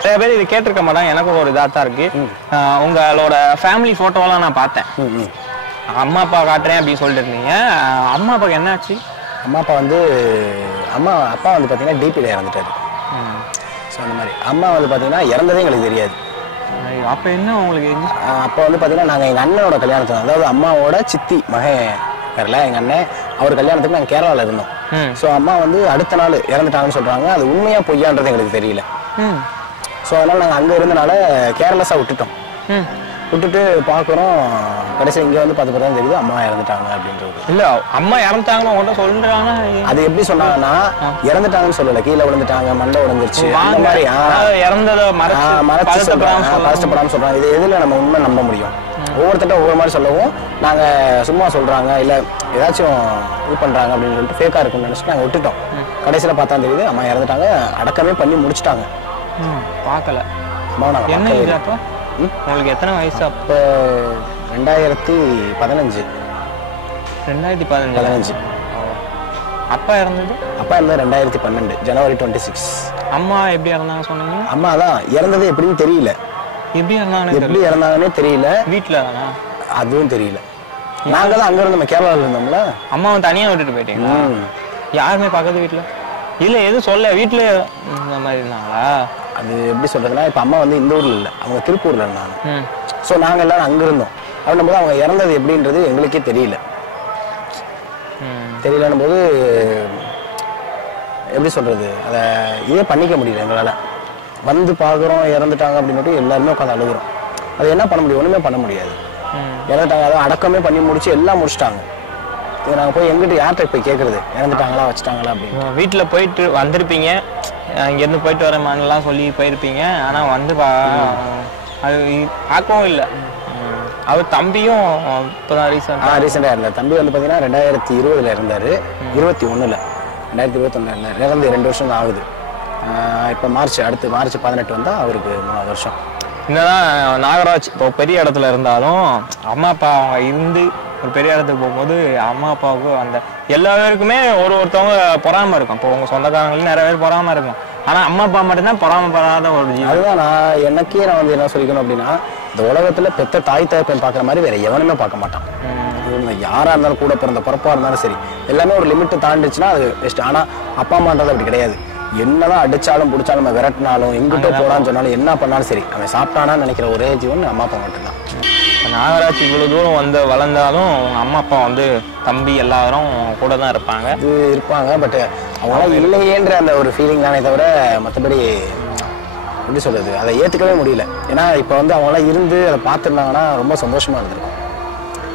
நிறைய பேர் இது கேட்டிருக்க மாட்டாங்க. எனக்கும் ஒரு இதாக தான் இருக்கு. உங்களோட ஃபேமிலி ஃபோட்டோவெல்லாம் நான் பார்த்தேன். அம்மா அப்பா காட்டுறேன் அப்படின்னு சொல்லிட்டு இருந்தீங்க. அம்மா அப்பாவுக்கு என்ன ஆச்சு? அப்பா வந்து பார்த்தீங்கன்னா டிபியில் இறந்துட்டாரு. ஸோ அந்த மாதிரி அம்மா வந்து பார்த்தீங்கன்னா இறந்ததே எங்களுக்கு தெரியாது. அப்போ என்ன உங்களுக்கு? அப்போ வந்து பார்த்தீங்கன்னா நாங்கள் எங்கள் அண்ணனோட கல்யாணத்துக்கு, அதாவது அம்மாவோட சித்தி மகன் வரல, எங்கள் அண்ணன் அவர் கல்யாணத்துக்கு நாங்கள் கேரளாவில் இருந்தோம். ஸோ அம்மா வந்து அடுத்த நாள் இறந்துட்டாங்கன்னு சொல்கிறாங்க. அது உண்மையாக பொய்யான்றது எங்களுக்கு தெரியல. ஸோ அதனால் நாங்கள் அங்கே இருந்தனால கேர்லெஸ்ஸாக விட்டுட்டு பார்க்குறோம். கடைசி இங்கே வந்து பார்த்து தான் தெரியுது அம்மா இறந்துட்டாங்க அப்படின்றது. இல்லை, அம்மா இறந்துட்டாங்கன்னு உங்கள்கிட்ட சொல்கிறாங்க. அது எப்படி சொன்னாங்கன்னா, இறந்துட்டாங்கன்னு சொல்லலை, கீழே விழுந்துட்டாங்க, மண்டை உடஞ்சிருச்சு, அந்த மாதிரி இறந்ததை மறைச்சு கஷ்டப்படாமல் சொல்கிறாங்க. இது எதில் நம்ம உண்மை நம்ப முடியும்? ஒவ்வொருத்தட்ட ஒவ்வொரு மாதிரி சொல்லவும் நாங்கள் சும்மா சொல்கிறாங்க, இல்லை ஏதாச்சும் இது பண்ணுறாங்க அப்படின்னு சொல்லிட்டு ஃபேக்காக இருக்குன்னு நினச்சிட்டு நாங்கள் விட்டுட்டோம். கடைசியில் பார்த்தா தெரியுது அம்மா இறந்துட்டாங்க. அடக்கமே பண்ணி முடிச்சிட்டாங்க. பார்க்கல. என்ன இது? அப்போ உங்களுக்கு எத்தனை வயசு? அப்போ 2015. 2015. அப்பா இறந்தது? அப்பா இருந்தது 2012 ஜனவரி 26. அம்மா எப்படி இறந்தாங்க சொன்னீங்க? அம்மா தான் இறந்தது எப்படின்னு தெரியல. எப்படி இறந்தாங்கன்னே தெரியல. வீட்டில் தானே? அதுவும் தெரியல. நாங்கள் தான் அங்கே இருந்தோம், கேரளாவில் இருந்தோம்ல. அம்மாவை தனியாக விட்டுட்டு போயிட்டீங்களா? யாருமே பக்கத்து வீட்டில் இல்லை, எதுவும் சொல்ல? வீட்டில் இந்த மாதிரி இருந்தாங்களா? அது எப்படி சொல்றதுன்னா, இப்போ அம்மா வந்து இந்த ஊரில் இல்லை, அவங்க திருப்பூரில் இருந்தாங்க. ஸோ நாங்கள் எல்லாரும் அங்கே இருந்தோம். அப்படின்னும் போது அவங்க இறந்தது எப்படின்றது எங்களுக்கே தெரியலன்னும் போது எப்படி சொல்றது, அதை இதே பண்ணிக்க முடியல எங்களால். வந்து பார்க்குறோம் இறந்துட்டாங்க அப்படின்னு எல்லாருமே உட்காந்து அழுகுறோம். அது என்ன பண்ண முடியும்? ஒன்றுமே பண்ண முடியாது. இறந்துட்டாங்க, அதை அடக்கமே பண்ணி முடிச்சு எல்லாம் முடிச்சிட்டாங்க. நாங்கள் போய் எங்கிட்ட யார்கிட்ட போய் கேட்குறது, இறந்துட்டாங்களா வச்சுட்டாங்களா அப்படின்னு. வீட்டில் போயிட்டு வந்திருப்பீங்க, இங்கேருந்து போயிட்டு வரமானலாம் சொல்லி போயிருப்பீங்க. ஆனால் வந்து அது பார்க்கவும் இல்லை. அவர் தம்பியும் இப்போதான் ரீசெண்டாக இருந்தார். தம்பி வந்து பார்த்தீங்கன்னா 2020 இருந்தார், 2021 இருந்தார். இறந்து 2 வருஷம் தான் ஆகுது. இப்போ அடுத்து மார்ச் 18 வந்தால் அவருக்கு 3வது வருஷம். என்னதான் நாகராஜ் இப்போ பெரிய இடத்துல இருந்தாலும் அம்மா அப்பா அவங்க இருந்து ஒரு பெரிய இடத்துக்கு போகும்போது அம்மா அப்பாவுக்கு அந்த எல்லா பேருக்குமே ஒருத்தவங்க பொறாம இருக்கும். இப்போ உங்க சொந்தக்காரங்களும் நிறைய பேர் பொறாம இருக்கும். ஆனால் அம்மா அப்பா மட்டும்தான் பொறாமப்படாத ஒரு ஜீவன். அதுதான் நான் வந்து என்ன சொல்லிக்கணும் அப்படின்னா, இந்த உலகத்தில் பெத்த தாய் தகப்பன் பார்க்குற மாதிரி வேற எவனுமே பார்க்க மாட்டான். யாராக இருந்தாலும் கூட பிறந்த பிறப்பாக இருந்தாலும் சரி, எல்லாமே ஒரு லிமிட்டு தாண்டிச்சுன்னா அது பெஸ்ட். ஆனால் அப்பா அம்மான்றது அப்படி கிடையாது. என்னதான் அடிச்சாலும் பிடிச்சாலும் நம்ம விரட்டினாலும் எங்கிட்ட போடான்னு சொன்னாலும் என்ன பண்ணாலும் சரி, அவன் சாப்பிட்டானான்னு நினைக்கிற ஒரே ஜீவன் அம்மா அப்பா மட்டும்தான். நாகராஜ் இவ்வளவு தூரம் வந்து வளர்ந்தாலும் அம்மா அப்பா வந்து தம்பி எல்லாரும் கூட தான் இருப்பாங்க. இது இருப்பாங்க, பட் அவங்களாம் இல்லையேன்ற அந்த ஒரு ஃபீலிங் தானே தவிர மற்றபடி எப்படி சொல்றது, அதை ஏற்றுக்கவே முடியல. ஏன்னா இப்போ வந்து அவங்களாம் இருந்து அதை பார்த்துருந்தாங்கன்னா ரொம்ப சந்தோஷமா இருந்திருக்கும்.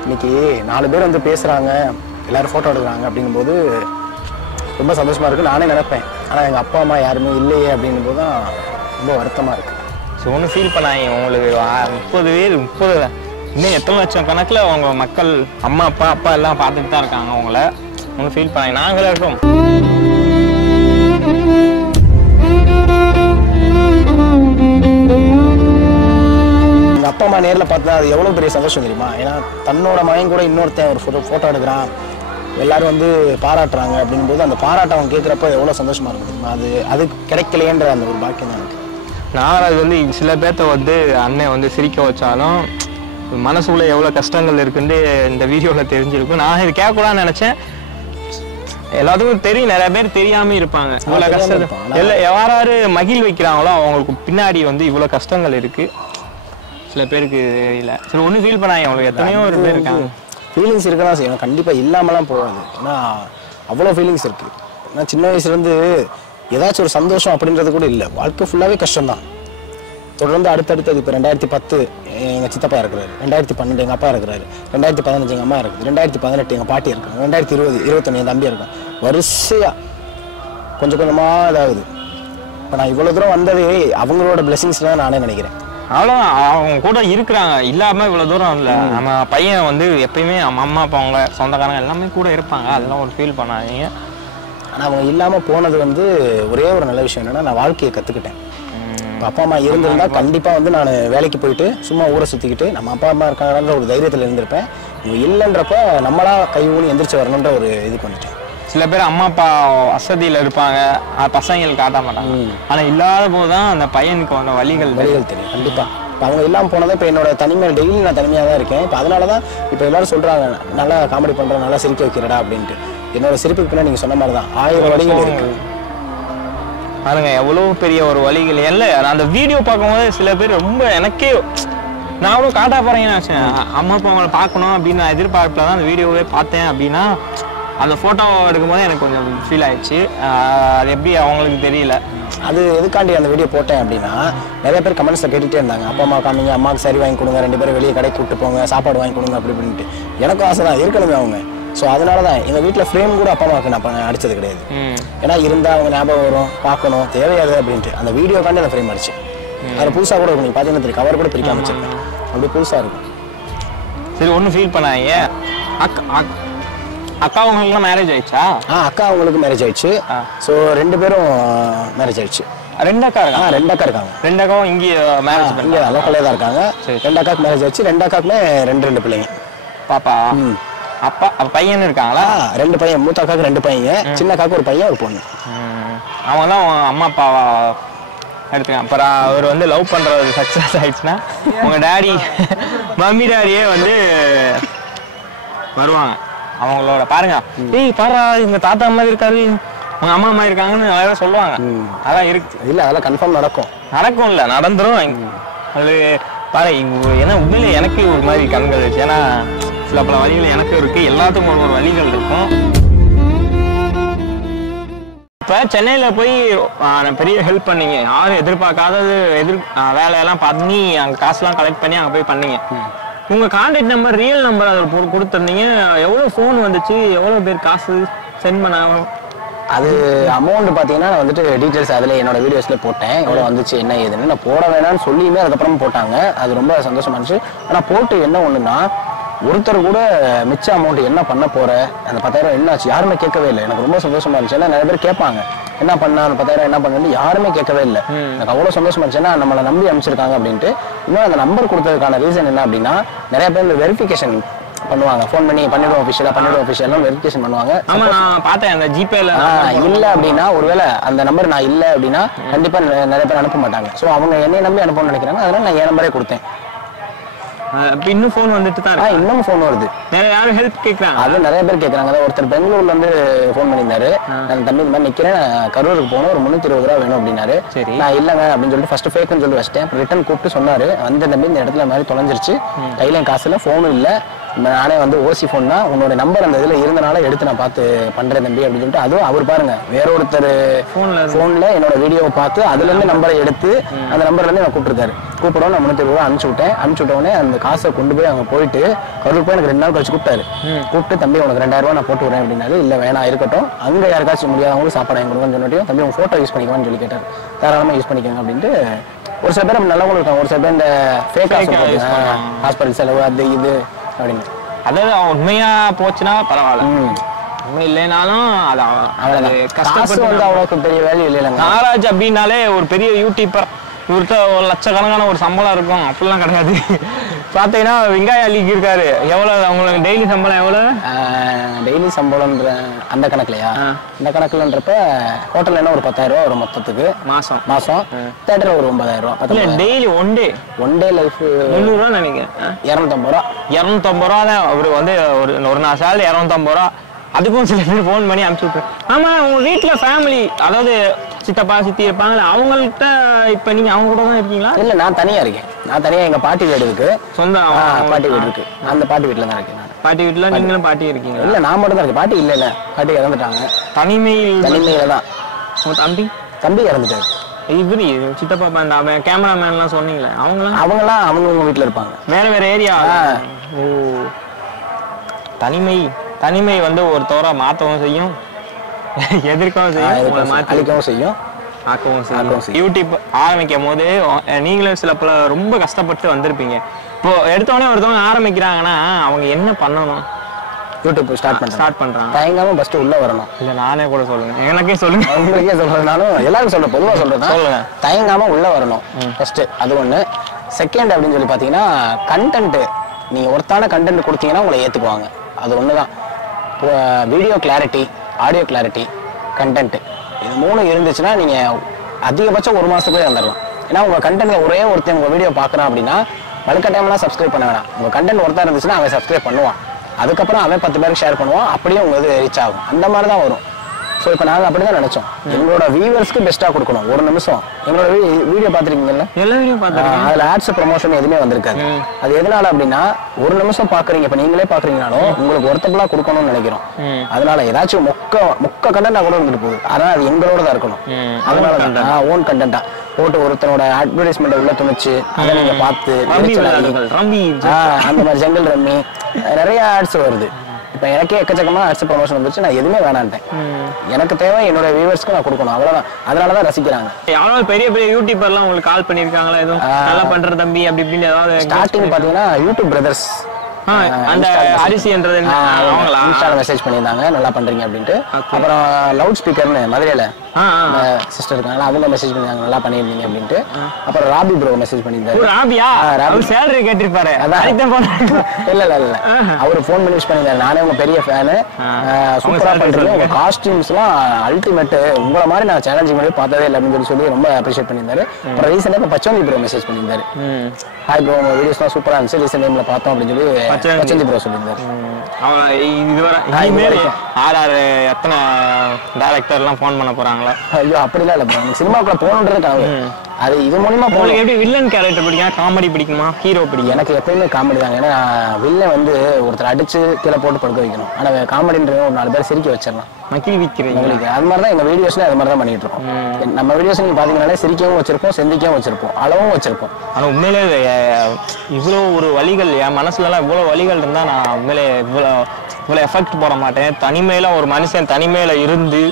இன்னைக்கு 4 பேர் வந்து பேசுறாங்க, எல்லாரும் ஃபோட்டோ எடுக்கிறாங்க அப்படிங்கும்போது ரொம்ப சந்தோஷமா இருக்கு, நானே நினைப்பேன். ஆனால் எங்கள் அப்பா அம்மா யாருமே இல்லையே அப்படிங்கும் போது தான் ரொம்ப வருத்தமாக இருக்கு. ஸோ ஒன்று ஃபீல் பண்ணாங்க உங்களுக்கு 30 இன்னும் எத்தனை லட்சம் கணக்கில் அவங்க மக்கள் அம்மா அப்பா எல்லாம் பார்த்துட்டு தான் இருக்காங்க. அவங்கள ஒன்று ஃபீல் பண்ணாங்க. நாங்களே இருக்கோம். எங்கள் அப்பா அம்மா நேரில் பார்த்தா அது எவ்வளோ பெரிய சந்தோஷம் தெரியுமா? ஏன்னா தன்னோட மகன் கூட இன்னொருத்தன் ஒரு ஃபோட்டோ எடுக்கிறான், எல்லாரும் வந்து பாராட்டுறாங்க அப்படிங்கும்போது அந்த பாராட்டை அவங்க கேட்குறப்ப எவ்வளோ சந்தோஷமா இருக்கும் தெரியுமா? அது கிடைக்கலையேன்ற அந்த ஒரு பாக்கியம் தான் எனக்கு. நாகராஜ் வந்து சில பேர்த்த வந்து அண்ணன் வந்து சிரிக்க வச்சாலும் மனசுக்குள்ள எவ்வளோ கஷ்டங்கள் இருக்குன்னு இந்த வீடியோவில் தெரிஞ்சிருக்கும். நான் இது கேட்கக்கூடாதுன்னு நினச்சேன். எல்லாத்துக்கும் தெரியும், நிறைய பேர் தெரியாமல் இருப்பாங்க. இவ்வளோ கஷ்டம் இல்லை, யாராரு மகிழ் வைக்கிறாங்களோ அவங்களுக்கு பின்னாடி வந்து இவ்வளோ கஷ்டங்கள் இருக்குது. சில பேருக்கு தெரியல. சரி ஒன்றும் ஃபீல் பண்ணாங்க. அவங்களுக்கு எத்தனையோ பேர் இருக்காங்க. ஃபீலிங்ஸ் இருக்க தான் செய்யணும், கண்டிப்பாக இல்லாமலாம் போகாது. ஏன்னா அவ்வளோ ஃபீலிங்ஸ் இருக்குது. ஏன்னா சின்ன வயசுலேருந்து ஏதாச்சும் ஒரு சந்தோஷம் அப்படின்றது கூட இல்லை. வாழ்க்கை ஃபுல்லாகவே கஷ்டம்தான். தொடர்ந்து அடுத்தடுத்து இப்போ 2010 எங்கள் சித்தப்பா இருக்கிறாரு, 2012 எங்கள் அப்பா இருக்கிறாரு, 2015 எங்கள் அம்மா இருக்குது, 2018 எங்கள் பாட்டி இருக்காங்க, 2020 21 என் தம்பி இருக்கான். வரிசையாக கொஞ்சம் கொஞ்சமாக இதாகுது. இப்போ நான் இவ்வளோ தூரம் வந்ததே அவங்களோட பிளெஸிங்ஸ் தான் நானே நினைக்கிறேன். அவ்வளோ அவங்க கூட இருக்கிறாங்க, இல்லாமல் இவ்வளோ தூரம் இல்லை. நம்ம பையன் வந்து எப்பயுமே அம்மா அப்பா அவங்க சொந்தக்காரங்க எல்லாமே கூட இருப்பாங்க. அதெல்லாம் ஒரு ஃபீல் பண்ணாதீங்க. ஆனால் அவங்க இல்லாமல் போனது வந்து ஒரே ஒரு நல்ல விஷயம் என்னென்னா, நான் வாழ்க்கையை கற்றுக்கிட்டேன். இப்போ அப்பா அம்மா இருந்திருந்தா கண்டிப்பாக வந்து நான் வேலைக்கு போயிட்டு சும்மா ஊரை சுற்றிக்கிட்டு நம்ம அப்பா அம்மா இருக்காங்கன்ற ஒரு தைரியத்தில் இருந்திருப்பேன். இவங்க இல்லைன்றப்ப நம்மளா கை ஊனி எந்திரிச்சு வரணுன்ற ஒரு இது பண்ணிட்டேன். சில பேர் அம்மா அப்பா வசதியில் இருப்பாங்க, பசங்களுக்கு காட்ட மாட்டாங்க. ஆனால் இல்லாத போது தான் அந்த பையனுக்கு வந்த வழிகள் தெரியும். கண்டிப்பாக இப்போ அவங்க இல்லாமல் போனதான் இப்போ என்னோட தனிமையில் டெய்லி நான் தனிமையாக தான் இருக்கேன். இப்போ அதனால தான் இப்போ எல்லாரும் சொல்கிறாங்க, நல்லா காமெடி பண்ணுறேன், நல்லா சிரிக்க வைக்கிறடா அப்படின்ட்டு. என்னோட சிரிப்புக்கு பின்னாடி நீங்கள் சொன்ன மாதிரி தான் 1000 வழிகள் இருக்கு பாருங்க. எவ்வளோ பெரிய ஒரு வழிகள் இல்லை. அந்த வீடியோ பார்க்கும்போது சில பேர் ரொம்ப எனக்கே நான் அவ்வளோ காட்டா போகிறேன்னு நினச்சேன். அம்மா அப்பா அவங்களை பார்க்கணும் அப்படின்னு நான் எதிர்பார்ப்பில் தான் அந்த வீடியோவே பார்த்தேன். அப்படின்னா அந்த ஃபோட்டோ எடுக்கும்போது எனக்கு கொஞ்சம் ஃபீல் ஆயிடுச்சு. அது எப்படி அவங்களுக்கு தெரியல. அது எதுக்காண்டி அந்த வீடியோ போட்டேன் அப்படின்னா, நிறைய பேர் கமெண்ட்ஸில் கேட்டுகிட்டே இருந்தாங்க, அப்பா அம்மா காமிங்க, அம்மாவுக்கு சரி வாங்கி கொடுங்க, 2 பேரும் வெளியே கடைக்கு கூப்பிட்டு போங்க, சாப்பாடு வாங்கி கொடுங்க அப்படி அப்படின்ட்டு. எனக்கும் ஆசை தான், இருக்கணுமே அவங்க. ஸோ அதனால தான் எங்கள் வீட்டில் ஃப்ரேம் கூட அப்பா அம்மாவுக்கு நான் அடித்தது கிடையாது. ஏன்னா இருந்தால் அவங்க ஞாபகம் வரும், பார்க்கணும், தேவையாது அப்படின்ட்டு அந்த வீடியோக்காண்டி அந்த ஃப்ரேம் அடிச்சு. அதில் புதுசாக கூட இருக்கும், நீங்கள் பார்த்தீங்கன்னா தெரியும், கவர் கூட பிரிக்காம வச்சிருக்கேன். அப்படி புதுசாக இருக்கும். சரி ஒன்றும் ஃபீல் பண்ணாங்க. அக்கா அவங்களுக்குலாம் மேரேஜ் ஆயிடுச்சா? அக்கா அவங்களுக்கு மேரேஜ் ஆயிடுச்சு. ஸோ 2 பேரும் மேரேஜ் ஆயிடுச்சு. 2 அக்கா இருக்காங்க? 2 அக்கா இருக்காங்க. 2 அக்காவும் இங்கே மேரேஜ் இங்கே லோக்கலே தான் இருக்காங்க. 2 அக்காவுக்கு மேரேஜ் ஆயிடுச்சு. 2 அக்காவுக்குமே 2 பிள்ளைங்க. பாப்பா அப்பா பையன் இருக்காங்களா? 2 பையன். மூத்த அக்காவுக்கு 2 பையன், சின்ன அக்காவுக்கு ஒரு பையன் ஒரு பொண்ணு. அவங்க தான் அம்மா அப்பாவா எடுத்துக்காங்க. அப்புறம் அவர் வந்து லவ் பண்ணுறது சக்ஸஸ் ஆயிடுச்சுன்னா உங்கள் டேடி மம்மி டேடியே வந்து வருவாங்க அவங்களோட. பாருங்க, ஏய் பாரு இவங்க தாத்தா மாதிரி இருக்காரு, அவங்க அம்மா அம்மா இருக்காங்கன்னு நிறைய சொல்லுவாங்க. அதான் இருக்கு. இல்லை அதெல்லாம் கன்ஃபார்ம் நடக்கும் இல்லை நடந்துரும். அது பாரு ஏன்னா உண்மையிலே எனக்கு ஒரு மாதிரி கண்கள் வச்சு. ஏன்னா சில பல வழிகள் எனக்கு இருக்கு, எல்லாத்துக்கும் ஒரு வழிகள் இருக்கும். இப்போ சென்னையில் போய் பெரிய ஹெல்ப் பண்ணீங்க, யாரும் எதிர்பார்க்காதது வேலையெல்லாம் பண்ணி அங்கே காசுலாம் கலெக்ட் பண்ணி அங்கே போய் பண்ணீங்க. உங்க கான்டாக்ட் நம்பர் ரியல் நம்பர் அதில் கொடுத்துருந்தீங்க. எவ்வளோ ஃபோன் வந்துச்சு, எவ்வளோ பேர் காசு சென்ட் பண்ணாங்க? அது அமௌண்ட் பார்த்தீங்கன்னா நான் வந்துட்டு டீட்டெயில்ஸ் அதில் என்னோட வீடியோஸில் போட்டேன், எவ்வளோ வந்துச்சு என்ன ஏதுன்னு. நான் போட வேணாம்னு சொல்லியுமே அதுக்கப்புறம் போட்டாங்க. அது ரொம்ப சந்தோஷமா இருந்துச்சு. ஆனால் போட்டு என்ன ஒன்றுனா ஒருத்தர் கூட மிச்ச அமௌண்ட் என்ன பண்ண போற, அந்த 10,000 என்ன ஆச்சு யாருமே கேட்கவே இல்லை. எனக்கு ரொம்ப சந்தோஷமா இருந்துச்சு. ஏன்னா நிறைய பேர் கேட்பாங்க என்ன பண்ணா அந்த 10,000 என்ன பண்ணு, யாருமே கேட்கவே இல்லை. எனக்கு அவ்வளோ சந்தோஷமா இருந்துச்சு. ஏன்னா நம்மளை நம்பி அமைச்சிருக்காங்க அப்படின்ட்டு. இன்னும் அந்த நம்பர் கொடுத்ததுக்கான ரீசன் என்ன அப்படின்னா, நிறைய பேர் இந்த வெரிஃபிகேஷன் பண்ணுவாங்க, ஃபோன் பண்ணி பண்ணிடுவோம் அஃபிஷியலாக வெரிஃபிகேஷன் பண்ணுவாங்க. ஆமா நான் பார்த்தேன் அந்த ஜிபேல. இல்லை அப்படின்னா ஒருவேளை அந்த நம்பர் நான் இல்லை அப்படின்னா கண்டிப்பா நிறைய பேர் அனுப்ப மாட்டாங்க. ஸோ அவங்க என்னைய நம்பி அனுப்பணும்னு நினைக்கிறாங்க. அதனால நான் என் நம்பரே கொடுத்தேன். இன்னும் ஃபோன் வந்துட்டு தான் இருக்கு. இன்னும் ஃபோன் வருது. யாரும் ஹெல்ப் கேட்குறாங்க. அது நிறைய பேர் கேட்குறாங்க. அதான் ஒருத்தர் பெங்களூர்ல இருந்து ஃபோன் பண்ணியிருந்தாரு. நான் தம்பி இந்த மாதிரி நிற்கிறேன், கரூருக்கு போகணும், ஒரு 320 ரூபா வேணும் அப்படின்னாரு. நான் இல்லைங்க அப்படின்னு சொல்லிட்டு ஃபர்ஸ்ட் ஃபேக்குன்னு சொல்லி வச்சிட்டேன். ரிட்டர்ன் கூப்பிட்டு சொன்னாரு, அந்த தம்பி இந்த இடத்துல மாதிரி தொலைஞ்சிருச்சு, கையில காசு இல்லை, ஃபோனும் இல்லை, நானே வந்து ஓசி ஃபோன் தான், உன்னோட நம்பர் அந்த இதில் இருந்தனால எடுத்து நான் பார்த்து பண்ணுறேன் தம்பி அப்படின்னு சொல்லிட்டு. அதுவும் அவர் பாருங்க வேற ஒருத்தர் ஃபோனில் என்னோட வீடியோவை பார்த்து அதுலேருந்து நம்பரை எடுத்து அந்த நம்பர்லேருந்து நான் கூப்பிட்டுருக்காரு. கூப்பிடவும் நான் 320 ரூபா அனுப்பிச்சு விட்டோடனே அந்த காசை கொண்டு போய் அங்கே போயிட்டு கரூர் போய் எனக்கு 2 நாள் கழிச்சு கூப்பிட்டாரு. கூப்பிட்டு தம்பி உனக்கு 2000 ரூபா நான் போட்டு விடுறேன் அப்படின்னாரு. இல்லை வேணாம் இருக்கட்டும், அங்கே யாருக்காச்சும் முடியாதவங்களும் சாப்பாடு வாங்கி கொடுங்கன்னு சொன்னட்டையும் தம்பி உங்க ஃபோட்டோ யூஸ் பண்ணிக்குவான்னு சொல்லி கேட்டார். தாராளமாக யூஸ் பண்ணிக்கோங்க அப்படின்ட்டு. ஒரு சில பேர் நல்லவங்களும் இருக்காங்க, ஒரு சில பேர் இந்த ஃபேக்காக ஹாஸ்பிட்டல் செலவு அது இது அப்படின்னு. அதாவது உண்மையா போச்சுன்னா பரவாயில்ல, உண்மை இல்லைனாலும் கஷ்டப்பட்டு வந்து அவ்வளோக்கு பெரிய வேல்யூ இல்லை. நாகராஜ் அப்படின்னாலே ஒரு பெரிய யூடியூபர், இவர்கிட்ட ஒரு லட்சக்கணக்கான ஒரு சம்பளம் இருக்கும் அப்படிலாம் கிடையாது. பார்த்தீங்கன்னா வெங்காய அள்ளிக்கு இருக்காரு. எவ்வளோ அவங்களுக்கு டெய்லி சம்பளம் எவ்வளோ? டெய்லி சம்பளம்ன்ற அந்த கணக்குலையா? இந்த கணக்குலன்றப்ப ஹோட்டல் என்ன ஒரு 10,000 ரூபா ஒரு மொத்தத்துக்கு மாசம் தேட்டரில் ஒரு 9,000 ரூபா. டெய்லி ஒன் டே லைஃப் 300 ரூபா நினைக்கிறேன். 250 ரூபா தான் அவரு வந்து ஒரு நாள் சேலரி 250 ரூபா. அதுக்கும் சில பேர் ஃபோன் பண்ணி அனுப்பிச்சு விட்ரு. ஆமா உங்க வீட்டில் ஃபேமிலி, அதாவது சித்தப்பா சித்தி இருப்பாங்களே, அவங்கள்ட்ட இப்போ நீங்க அவங்க கூட தான் இருக்கீங்களா? இல்லை நான் தனியா இருக்கேன். நான் தனியா எங்க பாட்டி வீடு இருக்கு, சொந்த பாட்டி வீடு இருக்கு, அந்த பாட்டி வீட்டில் தான் இருக்கேன். பாட்டி வீட்டில் நீங்களும் பாட்டி இருக்கீங்க? இல்லை நான் மட்டும் தான் இருக்கேன். பாட்டி இல்லை, பாட்டி இறந்துட்டாங்க. தனிமையில தான். உங்க தம்பி இறந்துட்டாரு. இவரு சித்தப்பா கேமராமேன்லாம் சொன்னீங்களே, அவங்களாம் அவங்க வீட்டில் இருப்பாங்க, வேற ஏரியா. ஓ, தனிமை வந்து ஒரு தோற மாற்றவும் செய்யும், எதிர்க்கவும் செய்யும், அழிக்கவும் செய்யும், ஆக்கவும் செய்யும். யூடியூப் ஆரம்பிக்கும் போது நீங்களும் சில பல ரொம்ப கஷ்டப்பட்டு வந்திருப்பீங்க. இப்போ எடுத்தோடனே ஒருத்தவங்க ஆரம்பிக்கிறாங்கன்னா அவங்க என்ன பண்ணணும்? யூடியூப் ஸ்டார்ட் பண்றாங்க, தயங்காம ஃபர்ஸ்ட் உள்ள வரணும். இல்ல நானே கூட சொல்லுங்க, எனக்கே சொல்லுங்க, உங்களுக்கே சொல்றதுனாலும் எல்லாரும் சொல்றேன், பொதுவாக சொல்றேன், சொல்லுங்க. தயங்காம உள்ள வரணும் ஃபர்ஸ்ட், அது ஒண்ணு. செகண்ட் அப்படின்னு சொல்லி பாத்தீங்கன்னா கண்டென்ட், நீங்க ஒருத்தான கண்டென்ட் கொடுத்தீங்கன்னா உங்களை ஏத்துக்குவாங்க. அது ஒண்ணுதான். Video clarity, audio clarity, content, இது 3 இருந்துச்சுன்னா நீங்க அதிகபட்சம் 1 மாசத்துக்குள்ளே வந்துடலாம். ஏன்னா உங்க கண்டென்ட்ல ஒரே ஒருத்தன் உங்க வீடியோ பாக்குறான் அப்படின்னா வலுக்கட்டாயம்லாம் சப்ஸ்கிரைப் பண்ண வேணாம். உங்க கண்டென்ட் ஒருத்தா இருந்துச்சுன்னா அவன் சப்ஸ்கிரைப் பண்ணுவான், அதுக்கப்புறம் அவன் 10 பேருக்கு ஷேர் பண்ணுவான், அப்படியே உங்க இது ரீச் ஆகும். அந்த மாதிரி தான் வரும். ஸோ இப்போ நாங்கள் அப்படி தான் நினைச்சோம், எங்களோட வியூவர்ஸ்க்கு பெஸ்ட்டாக கொடுக்கணும். ஒரு நிமிஷம் எங்களோட வீடியோ பார்த்துருக்கீங்கல்ல, எல்லா வீடியோ பார்த்துருக்கீங்க, அதில் ஆட்ஸ் ப்ரமோஷன் எதுவுமே வந்திருக்காது. அது எதனால அப்படின்னா, ஒரு நிமிஷம் பார்க்குறீங்க, இப்போ நீங்களே பார்க்குறீங்கனாலும் உங்களுக்கு ஒருத்தப்பலாக கொடுக்கணும்னு நினைக்கிறோம். அதனால ஏதாச்சும் மொக்க கண்டென்ட்டாக கூட இருந்துட்டு போகுது, ஆனால் அது எங்களோட தான் இருக்கணும். அதனால தான் ஓன் கண்டென்ட்டா போட்டு ஒருத்தனோட அட்வர்டைஸ்மெண்ட் உள்ள துணிச்சு அதை நீங்க பார்த்து அந்த மாதிரி ஜங்கல் ரம்மி நிறைய ஆட்ஸ் வருது. இப்போ எனக்கே எக்கச்சக்கமா ஆட்ஸ் ப்ரமோஷன் வந்துச்சு, நான் எதுவுமே வேணான்ட்டேன். எனக்கு தேவை என்னோட வியூவர்ஸ்க்கு நான் கொடுக்கணும், அவ்வளவுதான். அதனாலதான் ரசிக்கிறாங்க. யாராவது பெரிய பெரிய யூடியூபர்லாம் உங்களுக்கு கால் பண்ணிருக்காங்களா, எதுவும் நல்லா பண்ற தம்பி அப்படி இப்படின்னு ஏதாவது? ஸ்டார்டிங் பாத்தீங்கன்னா யூடியூப் பிரதர்ஸ் அந்த அரிசின்றது இன்ஸ்டால மெசேஜ் பண்ணியிருந்தாங்க, நல்லா பண்றீங்க அப்படின்ட்டு. அப்புறம் லவுட் ஸ்பீக்கர்னு மதுரையில சிஸ்டர் இருக்காங்க, அவங்க மெசேஜ் பண்ணிருந்தாங்க, நல்லா பண்ணிருந்தீங்க அப்படின்ட்டு. அப்புறம் ராபி ப்ரோ மெசேஜ் பண்ணியிருந்தாரு. சேலரி கேட்டிருப்பாரு. இல்ல அவரு போன் பண்ணி விஷ் பண்ணியிருந்தாரு, நானே உங்க பெரிய ஃபேனு, சூப்பரா பண்றீங்க, உங்க காஸ்டியூம்ஸ் எல்லாம் அல்டிமேட், உங்களை மாதிரி நான் சேலஞ்சிங் பண்ணி பார்த்ததே இல்லை அப்படின்னு சொல்லி ரொம்ப அப்ரிஷியேட் பண்ணியிருந்தாரு. அப்புறம் ரீசெண்டா பச்சோந்தி ப்ரோ மெசேஜ் பண்ணியிருந்தாரு, ஹாய் ப்ரோ உங்க வீடியோஸ் எல்லாம் சூப்பரா இருந்துச்சு, ரீசெண்ட் டைம்ல பார்த்தோம் அப்படின்னு சொல்லி பச்சோந்தி ப்ரோ சொல்லியிருந்தாரு. எத்தனை டைரக்டர்லாம் ஃபோன் பண்ண போறாங்களா? ஐயோ அப்படிலாம் இல்லை ப்ரோ, சினிமாக்குள்ள போகணுன்றது கனவு. அது இது மூலமா உங்களுக்கு எப்படி வில்லன் கேரக்டர் பிடிக்கும், காமெடி பிடிக்குமா, ஹீரோ பிடிக்கும்? எனக்கு எப்பயுமே காமெடி தாங்க. ஏன்னா வில்லன் வந்து ஒருத்தர் அடிச்சு கீழே போட்டு படுக்க வைக்கணும், ஆனா காமெடின்றது ஒரு 4 பேர் சிரிக்க வச்சிடலாம். மக்கள் விற்கிறீங்க. அது மாதிரி தான் எங்கள் வீடியோஸ்ல அது மாதிரி தான் பண்ணிட்டு இருக்கோம். நம்ம வீடியோஸ் நீங்கள் பார்த்தீங்கன்னாலே சிரிக்கவும் வச்சிருப்போம், செந்திக்கவும் வச்சிருப்போம், அளவும் வச்சிருப்போம். ஆனால் உண்மையிலே இவ்வளோ ஒரு வழிகள் என் மனசுலலாம் இவ்வளோ வழிகள் இருந்தால் நான் உண்மையிலே இவ்வளோ எஃபெக்ட் போட மாட்டேன். தனிமையில் ஒரு மனுஷன் தனிமையில் இருந்து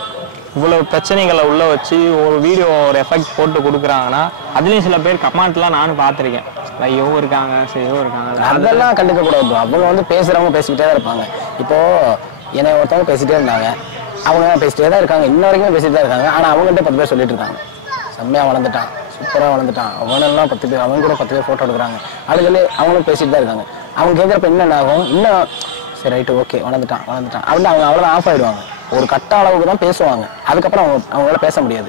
இவ்வளோ பிரச்சனைகளை உள்ள வச்சு ஒரு வீடியோ ஒரு எஃபெக்ட் போட்டு கொடுக்குறாங்கன்னா அதுலேயும் சில பேர் கமெண்ட்லாம் நானும் பார்த்துருக்கேன். ஐயோ இருக்காங்க, செய்யோ இருக்காங்க, அதெல்லாம் கண்டுக்க கூடாது. அவங்க வந்து பேசுகிறவங்க பேசிக்கிட்டே தான் இருப்பாங்க. இப்போது என்னை ஒருத்தவங்க பேசிகிட்டே இருந்தாங்க, அவங்க பேசிட்டே தான் இருக்காங்க, இன்ன வரைக்கும் பேசிட்டு தான் இருக்காங்க. ஆனால் அவங்கள்ட்ட 10 பேர் சொல்லிட்டு இருக்காங்க, செம்மையாக வளர்ந்துட்டான், சூப்பராக வளர்ந்துட்டான், அவனெல்லாம் 10 பேர், அவங்க கூட 10 பேர் ஃபோட்டோ எடுக்கிறாங்க. ஆளுகளே அவங்களும் பேசிட்டு தான் இருக்காங்க. அவங்க கேட்குறப்ப என்ன ஆகும், இன்னும் சரி ரைட்டு ஓகே வளர்ந்துட்டான் அப்படின்னு அவங்க அவ்வளோதான் ஆஃப் ஆகிடுவாங்க. ஒரு கட்ட அளவுக்கு தான் பேசுவாங்க, அதுக்கப்புறம் அவங்களால பேச முடியாது.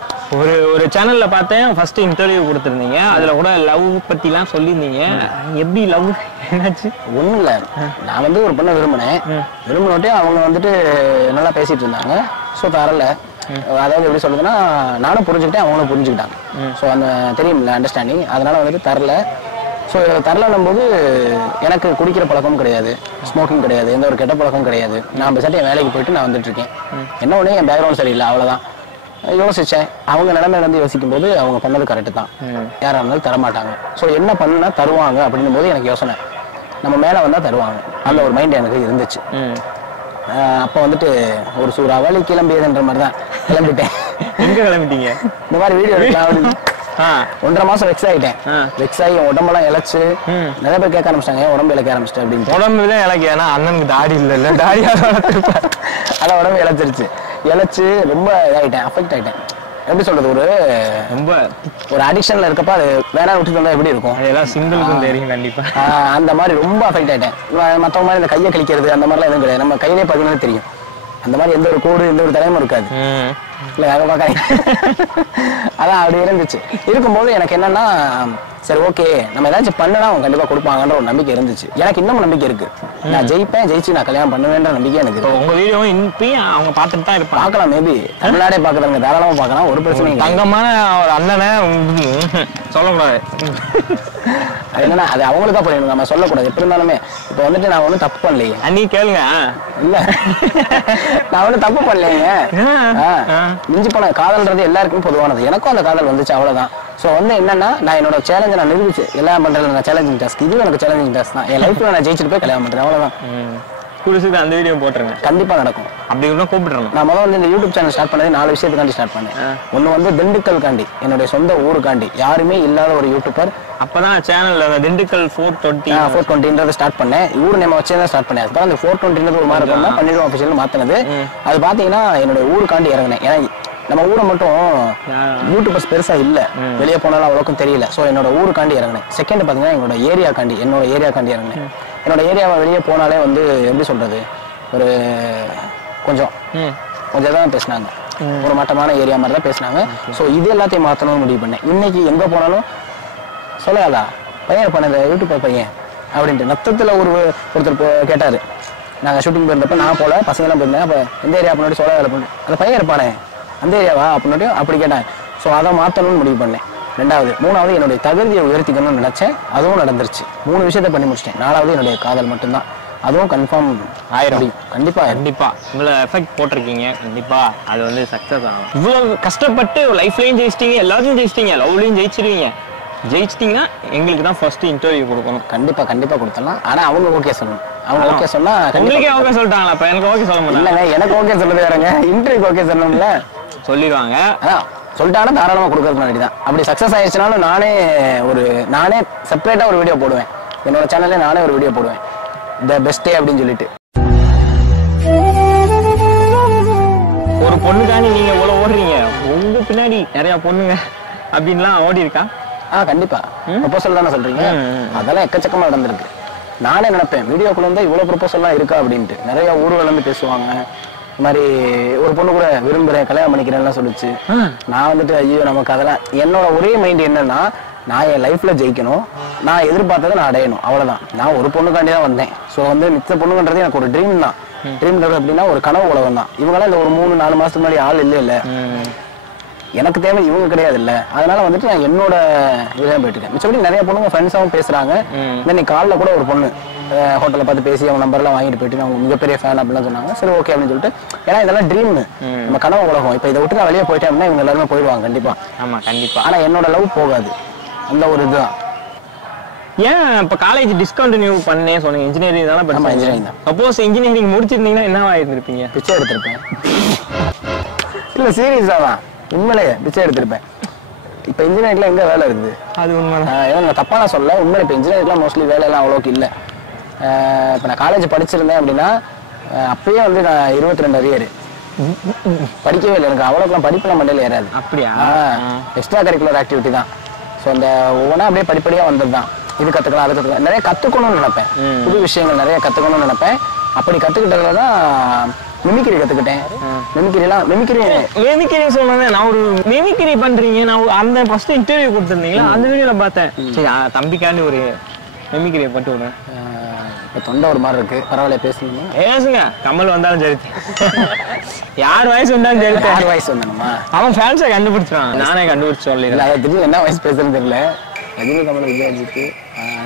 ஒரு சேனல்ல பார்த்தேன், ஃபர்ஸ்ட் இன்டர்வியூ கொடுத்துருந்தீங்க, அதுல கூட லவ் பத்திலாம் சொல்லியிருந்தீங்க. எப்படி லவ் என்னாச்சு? ஒன்றும் இல்லை, நான் வந்து ஒரு பொண்ணை விரும்பினோட்டே அவங்க வந்துட்டு நல்லா பேசிட்டு இருந்தாங்க. ஸோ தரல, அதாவது எப்படி சொல்லுதுன்னா நானும் புரிஞ்சுக்கிட்டேன், அவங்களும் புரிஞ்சுக்கிட்டாங்க. ஸோ அந்த தெரியும்ல அண்டர்ஸ்டாண்டிங், அதனால வந்துட்டு தரல. ஸோ தரலன்னும் போது எனக்கு குடிக்கிற பழக்கமும் கிடையாது, ஸ்மோக்கிங் கிடையாது, எந்த ஒரு கெட்ட பழக்கமும் கிடையாது. நான் பேசாட்டி என் வேலைக்கு போயிட்டு நான் வந்துட்டு இருக்கேன். என்ன ஒன்று என் பேக்ரவுண்ட் சரியில்லை, அவ்வளோதான். யோசிச்சேன், அவங்க நிலைமையில இருந்து யோசிக்கும் போது அவங்க பண்ணது கரெக்டு தான். யாராக இருந்தாலும் தரமாட்டாங்க. ஸோ என்ன பண்ணுனா தருவாங்க அப்படின்னும் போது எனக்கு யோசனை, நம்ம மேலே வந்தால் தருவாங்க, அந்த ஒரு மைண்ட் எனக்கு இருந்துச்சு. அப்போ வந்துட்டு ஒரு சூறாவளி கிளம்பியதுன்ற மாதிரி தான் கிளம்பிட்டேன். எங்க கிளம்பிட்டீங்க? இந்த மாதிரி வீடியோ எடுக்கலாம் அப்படின்னு 1.5 மாசம் வெக்ஸ் ஆகிட்டேன். வெக்ஸ் ஆகி உடம்பெல்லாம் இழைச்சு நிறைய பேர் கேட்க ஆரம்பிச்சிட்டாங்க, உடம்பு இழைக்க ஆரம்பிச்சிட்டேன் அப்படின்னு. உடம்பு தான் இழைக்க, ஏன்னா அண்ணனுக்கு தாடி இல்லை, தாடியா அதான் உடம்பு இழைச்சிருச்சு, இழைச்சு ரொம்ப இதாகிட்டேன், அஃபெக்ட் ஆகிட்டேன். எப்படி சொல்றது, ஒரு அடிக்ஷன்ல இருக்கப்ப அது வேணா விட்டுட்டு வந்தா எப்படி இருக்கும், அதெல்லாம் சிங்கிளுக்கும் தெரியும் கண்டிப்பா. அந்த மாதிரி ரொம்ப அஃபெக்ட் ஆகிட்டேன். மற்றவங்க மாதிரி இந்த கையை கழிக்கிறது அந்த மாதிரிலாம் எதுவும் கிடையாது, நம்ம கையிலே பார்த்தீங்கன்னா தெரியும். அந்த மாதிரி எந்த ஒரு கோடு எந்த ஒரு தலைமும் இருக்காது. இல்லை அதை பார்க்க அதான் அப்படி இருந்துச்சு. இருக்கும்போது எனக்கு என்னன்னா, சரி ஓகே நம்ம ஏதாச்சும் பண்ணனா அவங்க கண்டிப்பா கொடுப்பாங்கன்ற ஒரு நம்பிக்கை இருந்துச்சு. எனக்கு இன்னமும் நம்பிக்கை இருக்கு, நான் ஜெயிப்பேன், ஜெயிச்சு நான் கல்யாணம் பண்ணுவேன்ற நம்பிக்கை எனக்கு இருக்கு. உங்க வீடியோ இப்பயும் அவங்க பார்த்துட்டு தான் இருப்பாங்க. பார்க்கலாம், மேபி தமிழ்நாடே பார்க்குறாங்க, தாராளமா பார்க்கலாம், ஒரு பிரச்சனையும். தங்கமான ஒரு அண்ணனை சொல்லக்கூடாது. அது என்னன்னா அது அவங்களுக்கா புரியணும், நம்ம சொல்லக்கூடாது. எப்படி இருந்தாலுமே இப்போ வந்துட்டு நான் ஒன்றும் தப்பு பண்ணலையே, நீ கேளுங்க. இல்ல நான் ஒன்றும் தப்பு பண்ணலைங்க. மிஞ்சி போன காதல்ன்றது எல்லாருக்கும் பொதுவானது, எனக்கும் அந்த காதல் வந்துச்சு, அவ்வளவுதான். ஸோ வந்து என்னன்னா நான் என்னோட சேலஞ்சை நான் நிரூபிச்சு எல்லாம் பண்றது, நான் சேலஞ்சிங் டாஸ்க், இது எனக்கு சேலஞ்சிங் டாஸ்க் தான். என் லைஃப்ல நான் ஜெயிச்சுட்டு போய் கல்யாணம் பண்றேன், அவ்வளவுதான். குடிச்சுட்டு அந்த வீடியோ போட்டுருங்க, கண்டிப்பா நடக்கும். அப்படி கூட கூப்பிட்டுறோம். நான் முதல்ல வந்து இந்த யூடியூப் சேனல் ஸ்டார்ட் பண்ணது 4 விஷயத்துக்காண்டி ஸ்டார்ட் பண்ணேன். ஒன்று வந்து திண்டுக்கல் காண்டி, என்னுடைய சொந்த ஊருக்காண்டி, யாருமே இல்லாத ஒரு யூடியூபர். அப்பதான் சேனல்ல திண்டுக்கல் 420 ஸ்டார்ட் பண்ணேன். ஊர் நேம் வச்சு தான் ஸ்டார்ட் பண்ணேன். அதுக்கப்புறம் அந்த 420 ஒரு மாதிரி தான் பண்ணிடுவோம் ஆஃபீஷியல் மாத்தினது. அது பாத்தீங்கன்னா என்னுடைய ஊருக்காண்டி இறங்கினேன். ஏன்னா நம்ம ஊரை மட்டும் யூடியூபர்ஸ் பெருசா இல்ல, வெளியே போனாலும் அவ்வளோக்கும் தெரியல. ஸோ என்னோட ஊருக்காண்டி இறங்கினேன். செகண்ட் பாத்தீங்கன்னா என்னோட ஏரியாக்காண்டி இறங்கினேன். என்னோட ஏரியாவை வெளியே போனாலே வந்து எப்படி சொல்றது, ஒரு கொஞ்சம் தான் பேசினாங்க, ஒரு மட்டமான ஏரியா மாதிரி தான் பேசினாங்க. ஸோ இது எல்லாத்தையும் மாற்றணும்னு முடிவு பண்ணேன். இன்னைக்கு எங்க போனாலும் சொல்லாதா பையன் பண்ண யூடியூபர் பையன் அப்படின்ட்டு நத்தத்தில் ஒருத்தர் கேட்டாரு. நாங்கள் ஷூட்டிங் போயிருந்தப்ப நான் போல பசங்களாம் போயிருந்தேன். அப்போ எந்த ஏரியா அப்படின்னு சொல்ல வேலை பண்ணேன், அந்த பையன் இருப்பானே அந்த ஏரியாவா அப்படின்னு அப்படி கேட்டேன். ஸோ அதை மாற்றணும்னு முடிவு பண்ணேன். 3வது என்னுடைய தகுதியை உயர்த்திக்கணும்னு நினைச்சேன், அதுவும் நடந்துருச்சு. 3 விஷயத்த பண்ணி முடிச்சிட்டேன். 4வது என்னுடைய காதல் மட்டும்தான், அதுவும் கன்ஃபார்ம் ஆயிரம். கண்டிப்பா இவ்வளோ எஃபெக்ட் போட்டிருக்கீங்க, கண்டிப்பா அது வந்து சக்ஸஸ் ஆகும். இவ்வளோ கஷ்டப்பட்டு லைஃப்லையும் ஜெயிச்சிட்டீங்க, எல்லாத்தையும் ஜெயிச்சிட்டீங்க, லவ்லையும் ஜெயிச்சிருவீங்க. ஜெயிச்சிட்டீங்கன்னா எங்களுக்கு தான் ஃபர்ஸ்ட் இன்டர்வியூ கொடுக்கணும். கண்டிப்பா கொடுத்துடலாம். ஆனா அவங்க ஓகே சொல்லணும். அவங்க ஓகே சொன்னா உங்களுக்கே ஓகே சொல்லிட்டாங்களா? அப்ப எனக்கு ஓகே சொல்ல முடியல. இல்லைங்க, எனக்கு ஓகே சொல்றது வேறங்க, இன்டர்வியூ ஓகே சொல்லணும்ல. சொல்லிடுவாங்க, அதான் சொல்லிட்டாங்கன்னா தாராளமா கொடுக்கறது முன்னாடி தான். அப்படி சக்ஸஸ் ஆயிடுச்சுனாலும் நானே செப்பரேட்டா ஒரு வீடியோ போடுவேன், என்னோட சேனல்ல நானே ஒரு வீடியோ போடுவேன், த பெஸ்டே அப்படின்னு சொல்லிட்டு. ஒரு பொண்ணுக்காண்டி நீங்க இவ்வளவு ஓடுறீங்க, உங்க பின்னாடி நிறைய பொண்ணுங்க அப்படின்லாம் ஓடி இருக்கா? கண்டிப்பா. ப்ரொபோசல் தானே சொல்றீங்க, அதெல்லாம் எக்கச்சக்கமா நடந்திருக்கு. நானே நினைப்பேன் வீடியோக்குள்ள இருந்தா இவ்வளவு ப்ரொபோசல்லாம் இருக்கா அப்படின்ட்டு. நிறைய ஊர்கள் வந்து பேசுவாங்க. இந்த மாதிரி ஒரு பொண்ணு கூட விரும்புறேன், கல்யாணம் பண்ணிக்கிறேன்லாம் சொல்லிச்சு. நான் வந்துட்டு ஐயோ நமக்கு அதெல்லாம், என்னோட ஒரே மைண்ட் என்னன்னா நான் என் லைஃப்ல ஜெயிக்கணும், நான் எதிர்பார்த்ததை நான் அடையணும், அவ்வளவுதான். நான் ஒரு பொண்ணுக்காண்டி தான் வந்தேன். ஸோ வந்து மிச்ச பொண்ணுன்றது எனக்கு ஒரு ட்ரீம் தான். ட்ரீம் அப்படின்னா ஒரு கனவு உலகம் தான். இவங்களாம் இந்த ஒரு 3-4 மாசத்துக்கு முன்னாடி ஆள் இல்லை, எனக்கு தேவை இவங்க கிடையாது இல்ல. அதனால வந்துட்டு நான் என்னோட இதான் போயிட்டு இருக்கேன். மிச்சபடி நிறைய பொண்ணுங்க ஃப்ரெண்ட்ஸாவும் பேசுறாங்க. இன்னைக்கு காலில் கூட ஒரு பொண்ணு ஹோட்டலில் பார்த்து பேசி அவங்க நம்பர்லாம் வாங்கிட்டு போயிட்டு அவங்க மிகப்பெரிய ஃபேன் அப்படிலாம் சொன்னாங்க. சரி ஓகே அப்படின்னு சொல்லிட்டு, ஏன்னா இதெல்லாம் ட்ரீம், நம்ம கனவு உலகம். இப்போ இதை விட்டு நான் வெளியே போயிட்டேன் அப்படின்னா இவங்க எல்லாருமே போயிடுவாங்க கண்டிப்பா. ஆமா கண்டிப்பா. ஆனா என்னோட லவ் போகாது, அந்த ஒரு இதுதான். ஏன் இப்போ காலேஜ் டிஸ்கண்டினியூ பண்ணே சொன்னீங்க? இன்ஜினியரிங் தானே நம்ம படிச்சீங்க. இன்ஜினியரிங் தான். சப்போஸ் இன்ஜினியரிங் முடிச்சிருந்தீங்கன்னா என்ன ஆயிருந்திருப்பீங்க? பிச்சை எடுத்திருப்பேன். இல்ல சீரியஸா தான், உண்மையிலேயே பிச்சை எடுத்திருப்பேன். இப்போ இன்ஜினியரிங்ல எங்க வேலை இருக்குது? அது உண்மை. ஏன்னா நான் தப்பா நான் சொல்ல, உண்மையில இப்போ இன்ஜினியரிங்லாம் மோஸ்ட்லி வேலையெல்லாம் அவ்வளோக்கு இல்லை. இப்போ நான் காலேஜ் படிச்சிருந்தேன் அப்படின்னா அப்பயே வந்து நான் 22 அரியர் படிக்கவே இல்லை. எனக்கு அவ்வளோக்குலாம் படிப்புலாம் மண்டையில் ஏறாது. அப்படியா? எக்ஸ்ட்ரா கரிக்குலர் ஆக்டிவிட்டி தான். ஸோ அந்த ஒவ்வொன்றா அப்படியே படிப்படியாக வந்தது தான். இது கற்றுக்கலாம், அது கற்றுக்கலாம், நிறைய கற்றுக்கணும்னு நினைப்பேன். புது விஷயங்கள் நிறைய கற்றுக்கணும்னு நினைப்பேன். அப்படி கற்றுக்கிட்டதுல தான் மிமிக்ரி கற்றுக்கிட்டேன். மிமிக்ரி சொன்னேன். நான் ஒரு மிமிக்ரி பண்றீங்க, நான் அந்த ஃபர்ஸ்ட் இன்டர்வியூ கொடுத்துருந்தீங்களா, அந்த வீடியோல பார்த்தேன். சரி தம்பிக்காண்டி ஒரு மிமிக்ரியை பட்டு விடுறேன். இப்போ தொண்டை ஒரு மாதிரி இருக்கு, பரவாயில்ல பேசுங்க. பேசுங்க. கமல் வந்தாலும் சரி, யார் வயசு வந்தாலும் சரி. யார் வயசு வந்தணுமா? அவன் ஃபேன்ஸை கண்டுபிடிச்சான், நானே கண்டுபிடிச்சு சொல்லிடுறேன். அதை திடீர்னு என்ன வயசு பேசுறதுன்னு தெரியல. ரஜினி, கமல், விஜயஜித்,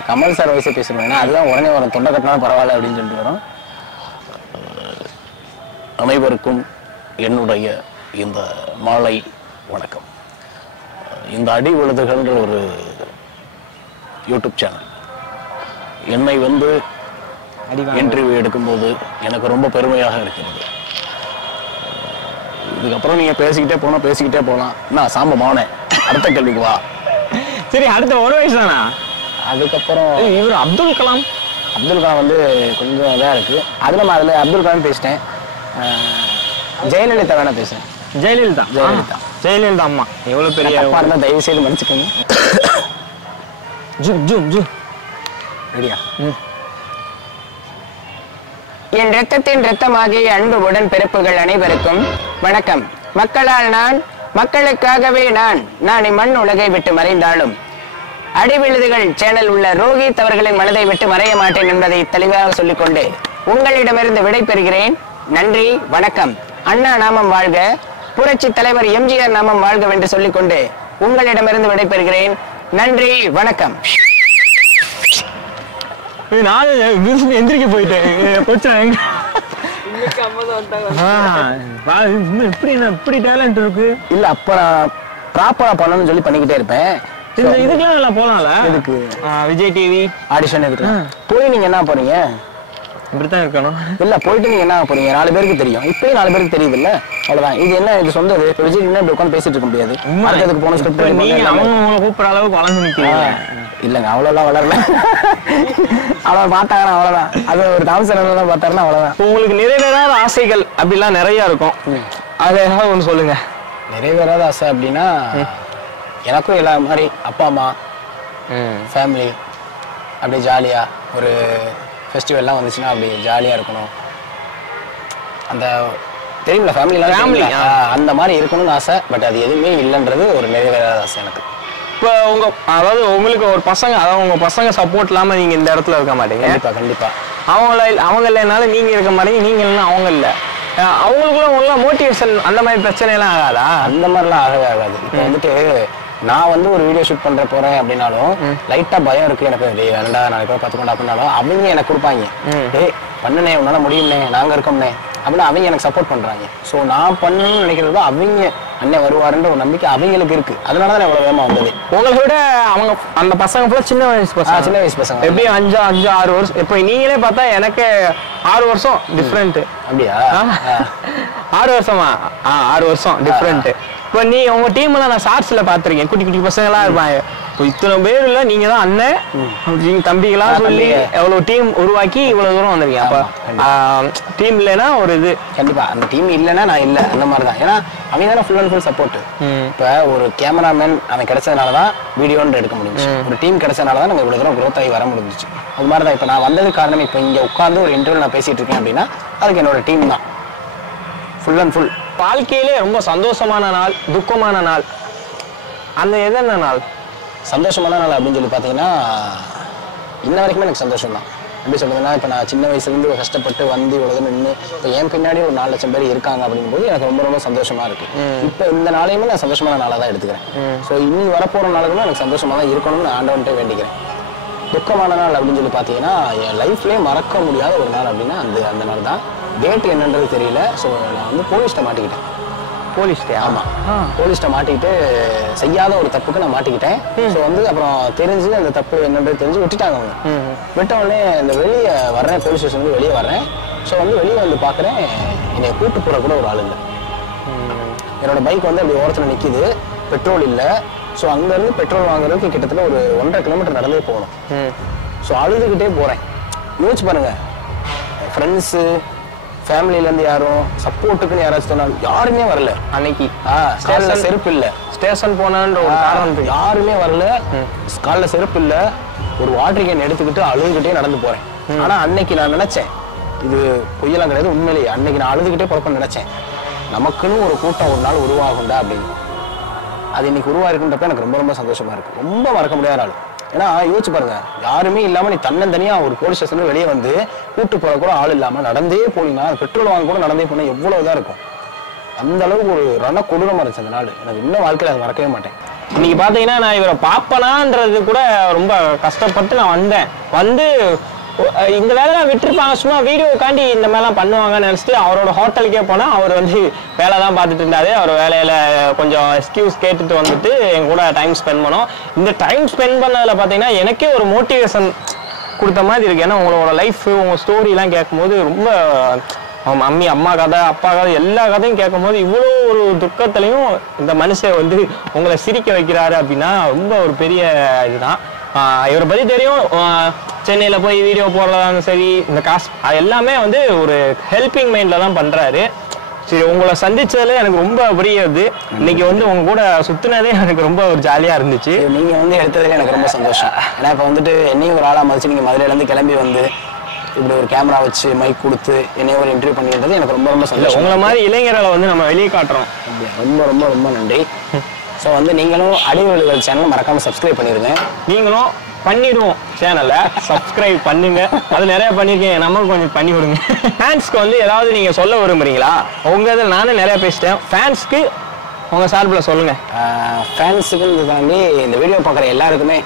கமல் சார் வயசே பேசுறோம். ஏன்னா அதுதான் உடனே வரும், தொண்டை கட்டினாலும் பரவாயில்ல அப்படின்னு சொல்லிட்டு வரும். அனைவருக்கும் என்னுடைய இந்த மாலை வணக்கம். இந்த அடி விழுதுகள்ன்ற ஒரு யூடியூப் சேனல் என்னை வந்து இன்டர்வியூ எடுக்கும்போது எனக்கு ரொம்ப பெருமையாக இருக்கிறது. இதுக்கப்புறம் நீங்க பேசிக்கிட்டே போகலாம். நான் சாம்ப மானேன், அடுத்த கேள்விக்கு வா. சரி, அடுத்த ஒரு வயசு தானா? அதுக்கப்புறம் இவர் அப்துல் கலாம் வந்து கொஞ்சம் இதாக இருக்கு. அது நம்ம அதில் அப்துல் கலாம் பேசிட்டேன். ஜெயலலிதா வேணா பேசுறேன். ஜெயலலிதா அம்மா எவ்வளவு பெரிய அப்பா இருந்தா தயவு செய்து மன்னிச்சுக்கோங்க. ரெடியா? என் ரத்தத்தின் ரத்தமாகிய அன்பு உடன் பிறப்புகள் அனைவருக்கும் வணக்கம். மக்களால் நான், மக்களுக்காகவே நான் இம்மண் உலகை விட்டு மறைந்தாலும் அடிவிழுதுகள் சேனல் உள்ள ரோஹித் அவர்களின் மனதை விட்டு மறைய மாட்டேன் என்பதை தெளிவாக சொல்லிக்கொண்டு உங்களிடமிருந்து விடை பெறுகிறேன். நன்றி, வணக்கம். அண்ணா நாமம் வாழ்க, புரட்சி தலைவர் எம்ஜிஆர் நாமம் வாழ்கவென்று சொல்லிக்கொண்டு உங்களிடமிருந்து விடை பெறுகிறேன். நன்றி, வணக்கம். நான் எந்திரிக்க போயிட்டேன். இப்படி டேலண்ட் இருக்கு இல்ல, அப்ப நான் ப்ராப்பரா பண்ணணும்னு சொல்லி பண்ணிக்கிட்டே இருப்பேன். இந்த இதுக்கெல்லாம் நல்லா போலாம்ல. இதுக்கு விஜய் டிவி ஆடிஷன் இருக்கு. போய் நீங்க என்ன போறீங்க? இப்படித்தான் இருக்கணும். இல்ல, போயிட்டு நீங்க என்ன போறீங்க? 4 பேருக்கு தெரியும். இப்பயும் 4 பேருக்கு தெரியுது இல்ல, அவ்வளவுதான். இது என்ன, இது சொந்த விஜய் இப்படி உட்காந்து பேசிட்டு இருக்க முடியாது. அடுத்ததுக்கு போன ஸ்கிரிப்ட் நீங்க அவங்க கூப்பிடுற அளவுக்கு வளர்ந்து நிக்கிறீங்க. இல்லங்க, அவ்வளவுலாம் வளரல. அவ்வளவு பார்த்தாங்கன்னா அவ்வளவுதான். அது ஒரு தாமசம் பார்த்தாருன்னா அவ்வளவுதான். உங்களுக்கு நிறைவேறாத ஆசைகள் அப்படிலாம் நிறைய இருக்கும். அது ஏதாவது ஒண்ணு சொல்லுங்க. நிறைவேறாத ஆசை அப்படின்னா, எனக்கும் எல்லா மாதிரி அப்பா அம்மா ஃபேமிலி அப்படியே ஜாலியா ஒரு ஃபெஸ்டிவல்லாம் வந்துச்சுன்னா அப்படி ஜாலியா இருக்கணும். அந்த தெரியுமில்ல, ஃபேமிலி அந்த மாதிரி இருக்கணும்னு ஆசை. பட் அது எதுவுமே இல்லைன்றது ஒரு நிறைவேறாத ஆசை எனக்கு. இப்போ அதாவது உங்களுக்கு ஒரு பசங்க, அதாவது உங்க பசங்க சப்போர்ட் இல்லாம நீங்க இந்த இடத்துல இருக்க மாட்டீங்க. கண்டிப்பா அவங்க இல்லைனால நீங்க இருக்க மாட்டீங்க, நீங்க இல்லைன்னா அவங்க இல்லை. அவங்களுக்குள்ள மோட்டிவேஷன் அந்த மாதிரி பிரச்சனை எல்லாம் ஆகாதா? அந்த மாதிரிலாம் ஆகவே ஆகாது. இப்போ வந்துட்டு நான் வந்து ஒரு வீடியோ ஷூட் பண்ற போறேன் அப்படின்னாலும் லைட்டா பயம் இருக்கு எனக்கு. வேண்டா, நாளைக்கு போய் பார்த்துக்கொண்டா அப்படின்னாலும் அவங்க எனக்கு கொடுப்பாங்க. பண்ணுனே, உன்னால முடியும்னே, நாங்க இருக்கோம்னே அப்படின்னு அவங்க எனக்கு சப்போர்ட் பண்றாங்க. ஸோ நான் பண்ணணும்னு நினைக்கிறது அவங்க அண்ணன் வருவாருன்ற ஒரு நம்பிக்கை அவங்களுக்கு இருக்கு. அதனாலதான் எவ்வளவு வேகமா வந்தது. உங்களை விட அவங்க அந்த பசங்க சின்ன வயசு பசங்க எப்படியும் 5-6 வருஷம். இப்போ நீங்களே பார்த்தா எனக்கு 6 வருஷம் டிஃப்ரெண்ட். அப்படியா? 6 வருஷமா? 6 வருஷம் டிஃப்ரெண்ட். இப்போ நீ உங்க டீம்ல நான் ஷார்ட்ஸ்ல பாத்திருக்கேன், குட்டி குட்டி பசங்க எல்லாம் இருப்பாங்க. இத்தனை பேர் இல்ல, நீங்க தான் அண்ணன் தம்பிகளா சொல்லி எவ்வளவு டீம் உருவாக்கி இவ்வளவு தூரம் வந்திருக்கீங்க. அப்ப டீம் இல்லைன்னா ஒரு இது கண்டிப்பா, அந்த டீம் இல்லைன்னா நான் இல்லை, அந்த மாதிரிதான். ஏன்னா அவங்க தானே ஃபுல் அண்ட் ஃபுல் சப்போர்ட். இப்ப ஒரு கேமராமேன் அவன் கிடைச்சதுனாலதான் வீடியோன்னு எடுக்க முடிஞ்சிச்சு. ஒரு டீம் கிடைச்சதுனாலதான் நம்ம இவ்வளவு தூரம் growth ஆகி வர முடிஞ்சிச்சு. அது மாதிரிதான் இப்ப நான் வந்தது காரணம். இப்ப இங்க உட்கார்ந்து ஒரு இன்டர்வியூ நான் பேசிட்டு இருக்கேன் அப்படின்னா அதுக்கு என்னோட டீம் தான் ஃபுல் அண்ட் ஃபுல். வாழ்க்கையிலே ரொம்ப சந்தோஷமான நாள், துக்கமான நாள், அந்த எதன நாள்? சந்தோஷமான நாள் அப்படின்னு சொல்லி பார்த்தீங்கன்னா இன்ன வரைக்குமே எனக்கு சந்தோஷம் தான். எப்படி சொல்றதுன்னா, இப்போ நான் சின்ன வயசுலேருந்து கஷ்டப்பட்டு வந்து இவ்வளவு நின்று இப்போ என் பின்னாடி ஒரு 4 லட்சம் பேர் இருக்காங்க அப்படிங்கும்போது எனக்கு ரொம்ப ரொம்ப சந்தோஷமா இருக்கு. இப்போ இந்த நாளையுமே நான் சந்தோஷமான நாளாக தான் எடுத்துக்கிறேன். ஸோ இனி வரப்போற நாளுக்குமே எனக்கு சந்தோஷமா தான் இருக்கணும்னு நான் ஆண்டவன்கிட்ட வேண்டிக்கிறேன். துக்கமான நாள் அப்படின்னு சொல்லி பார்த்தீங்கன்னா என் லைஃப்லேயே மறக்க முடியாத ஒரு நாள் அப்படின்னா அந்த நாள் தான். டேட் என்னன்றது தெரியல. ஸோ நான் வந்து போலீஸ்கிட்ட மாட்டிக்கிட்டேன். போலீஸ்டே? ஆமாம், போலீஸ்கிட்ட மாட்டிக்கிட்டு செய்யாத ஒரு தப்புக்கு நான் மாட்டிக்கிட்டேன். ஸோ வந்து அப்புறம் தெரிஞ்சு அந்த தப்பு என்னன்றது தெரிஞ்சு விட்டுட்டாங்க அவங்க. விட்டவுடனே இந்த வெளியே வர்றேன், போலீஸ் ஸ்டேஷன் வெளியே வர்றேன். ஸோ வந்து வெளியே வந்து பார்க்குறேன், என்னை கூட்டு போகிற கூட ஒரு ஆள் இல்லை. என்னோட பைக் வந்து அப்படி ஓரத்தில் நிற்கிது, பெட்ரோல் இல்லை. ஸோ அங்கேருந்து பெட்ரோல் வாங்குறதுக்கு கிட்டத்தட்ட ஒரு 1.5 கிலோமீட்டர் நடந்தே போகணும். ஸோ அழுதுகிட்டே போகிறேன். யோசிச்சு பாருங்க, ஃப்ரெண்ட்ஸு ஃபேமிலியிலேருந்து யாரும் சப்போர்ட்டுக்குன்னு யாராச்சும் சொன்னாலும் யாருமே வரல அன்னைக்கு. ஸ்டேஷன் செருப்பு இல்லை, ஸ்டேஷன் போனான்ற ஒரு காரணம் யாருமே வரல. காலில் செருப்பு இல்லை, ஒரு வாட்டர் கேன் எடுத்துக்கிட்டு அழுதுகிட்டே நடந்து போகிறேன். ஆனால் அன்னைக்கு நான் நினச்சேன், இது பொய்யெல்லாம் கிடையாது, உண்மையிலேயே அன்னைக்கு நான் அழுதுகிட்டே பிறப்பேன்னு நினச்சேன், நமக்குன்னு ஒரு கூட்டம் ஒரு நாள் உருவாகுண்டா அப்படின்னு. அது இன்னைக்கு உருவாயிருக்குன்றப்ப எனக்கு ரொம்ப ரொம்ப சந்தோஷமா இருக்கு. ரொம்ப மறக்க முடியாத நாள். ஏன்னா யோசிச்சு பாருங்க, யாருமே இல்லாம நீ தன்னந்தனியா ஒரு போலீஸ் ஸ்டேஷன்ல வெளியே வந்து கூட்டு போற கூட ஆள் இல்லாம நடந்தே போனீங்கன்னா, பெட்ரோல் வாங்க கூட நடந்தே போனா எவ்வளவு இதா இருக்கும். அந்த அளவுக்கு ஒரு ரண கொடூரமா இருந்துச்சு அந்த நாள். எனக்கு இன்னும் வாழ்க்கையில அதை மறக்கவே மாட்டேன். இன்னைக்கு பாத்தீங்கன்னா நான் இவரை பாப்பனான்றது கூட ரொம்ப கஷ்டப்பட்டு நான் வந்து இந்த வேலை விட்டுருப்பாங்க, சும்மா வீடியோக்காண்டி இந்த மாதிரிலாம் பண்ணுவாங்கன்னு நினச்சிட்டு அவரோட ஹோட்டலுக்கே போனால் அவர் வந்து வேலை தான் பார்த்துட்டு இருந்தாரு. அவர் வேலையில் கொஞ்சம் எக்ஸ்கியூஸ் கேட்டுட்டு வந்துட்டு என் கூட டைம் ஸ்பெண்ட் பண்ணோம். இந்த டைம் ஸ்பெண்ட் பண்ணதில் பார்த்தீங்கன்னா எனக்கே ஒரு மோட்டிவேஷன் கொடுத்த மாதிரி இருக்குது. ஏன்னா உங்களோட லைஃப், உங்கள் ஸ்டோரிலாம் கேட்கும்போது ரொம்ப மம்மி அம்மா கதை, அப்பா கதை, எல்லா கதையும் கேட்கும்போது இவ்வளோ ஒரு துக்கத்துலையும் இந்த மனுஷன் வந்து உங்களை சிரிக்க வைக்கிறாரு அப்படின்னா ரொம்ப ஒரு பெரிய இதுதான். இவரை பற்றி தெரியும், சென்னையில் போய் வீடியோ போடுறதாலும் சரி, இந்த காசு அது எல்லாமே வந்து ஒரு ஹெல்பிங் மைண்டில் தான் பண்ணுறாரு. சரி, உங்களை சந்திச்சதுல எனக்கு ரொம்ப புரியுது. இன்னைக்கு வந்து உங்க கூட சுத்தினதே எனக்கு ரொம்ப ஒரு ஜாலியாக இருந்துச்சு. நீங்கள் வந்து எடுத்ததுல எனக்கு ரொம்ப சந்தோஷம். ஏன்னா இப்போ வந்துட்டு என்னையும் ஒரு ஆளாக மதிச்சு நீங்கள் மதுரையிலேருந்து கிளம்பி வந்து இப்படி ஒரு கேமரா வச்சு மைக் கொடுத்து என்னைய ஒரு இன்டர்வியூ பண்ணின்றது எனக்கு ரொம்ப ரொம்ப சந்தோஷம். உங்களை மாதிரி இளைஞர்களை வந்து நம்ம வெளியே காட்டுறோம். ரொம்ப ரொம்ப ரொம்ப நன்றி. ஸோ வந்து நீங்களும் அடிவெளிகள் சேனலை மறக்காமல் சப்ஸ்கிரைப் பண்ணிடுங்க. நீங்களும் பண்ணிடுவோம் சேனலை சப்ஸ்கிரைப் பண்ணுங்க. அது நிறைய பண்ணியிருக்கீங்க, நம்மளும் கொஞ்சம் பண்ணி விடுங்க. ஃபேன்ஸ்க்கு வந்து ஏதாவது நீங்கள் சொல்ல விரும்புறீங்களா? உங்கள் இதில் நானும் நிறைய பேசிட்டேன். ஃபேன்ஸ்க்கு உங்கள் சார்பில் சொல்லுங்கள். ஃபேன்ஸுக்குன்னு தாண்டி இந்த வீடியோ பார்க்குற எல்லாருக்குமே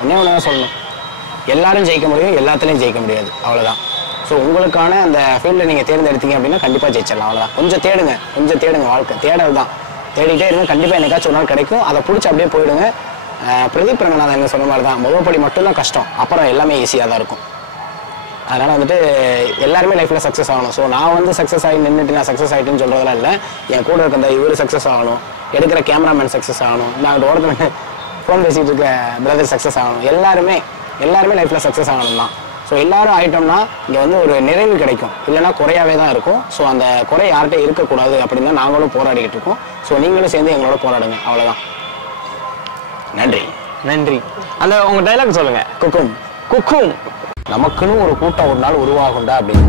ஒன்றே ஒன்று தான் சொல்லணும், எல்லாரும் ஜெயிக்க முடியும், எல்லாத்துலேயும் ஜெயிக்க முடியாது, அவ்வளோதான். ஸோ உங்களுக்கான அந்த ஃபீல்டில் நீங்கள் தேர்ந்தெடுத்தீங்க அப்படின்னா கண்டிப்பாக ஜெயிச்சிடலாம், அவ்வளோதான். கொஞ்சம் தேடுங்க, வாழ்க்கை தேடல் தான். தேடிட்டே இருங்க, கண்டிப்பாக என்னைக்காச்சும் ஒரு நாள் கிடைக்கும். அதை பிடிச்சி அப்படியே போயிடுங்க. பிரதீப் ரங்கநாதன் என்ன சொன்ன மாதிரி தான், முதல்படி மட்டும்தான் கஷ்டம், அப்புறம் எல்லாமே ஈஸியாக தான் இருக்கும். அதனால் வந்துட்டு எல்லாருமே லைஃப்பில் சக்ஸஸ் ஆகணும். ஸோ நான் வந்து சக்ஸஸ் ஆகி நின்றுட்டு நான் சக்ஸஸ் ஆகிட்டுன்னு சொல்கிறதெல்லாம் இல்லை. என் கூட இருக்க இவர் சக்ஸஸ் ஆகணும், எடுக்கிற கேமராமேன் சக்ஸஸ் ஆகணும், நான் ஓரத்தில் ஃபோன் பேசிகிட்டு இருக்க பிரதர் சக்ஸஸ் ஆகணும். எல்லாருமே லைஃப்பில் சக்ஸஸ் ஆகணும் தான். ஸோ எல்லாரும் ஆகிட்டோம்னா இங்கே வந்து ஒரு நிறைவு கிடைக்கும், இல்லைனா குறையாவே தான் இருக்கும். ஸோ அந்த குறை யார்கிட்ட இருக்கக்கூடாது அப்படின்னு தான் நாங்களும் போராடிக்கிட்டு இருக்கோம். ஸோ நீங்களும் சேர்ந்து எங்களோட போராடுங்க, அவ்வளோதான். நன்றி. அந்த உங்கள் டைலாக் சொல்லுங்கள். குக்கும் நமக்குன்னு ஒரு கூட்டம் ஒரு நாள் உருவாகுண்டா அப்படின்னு.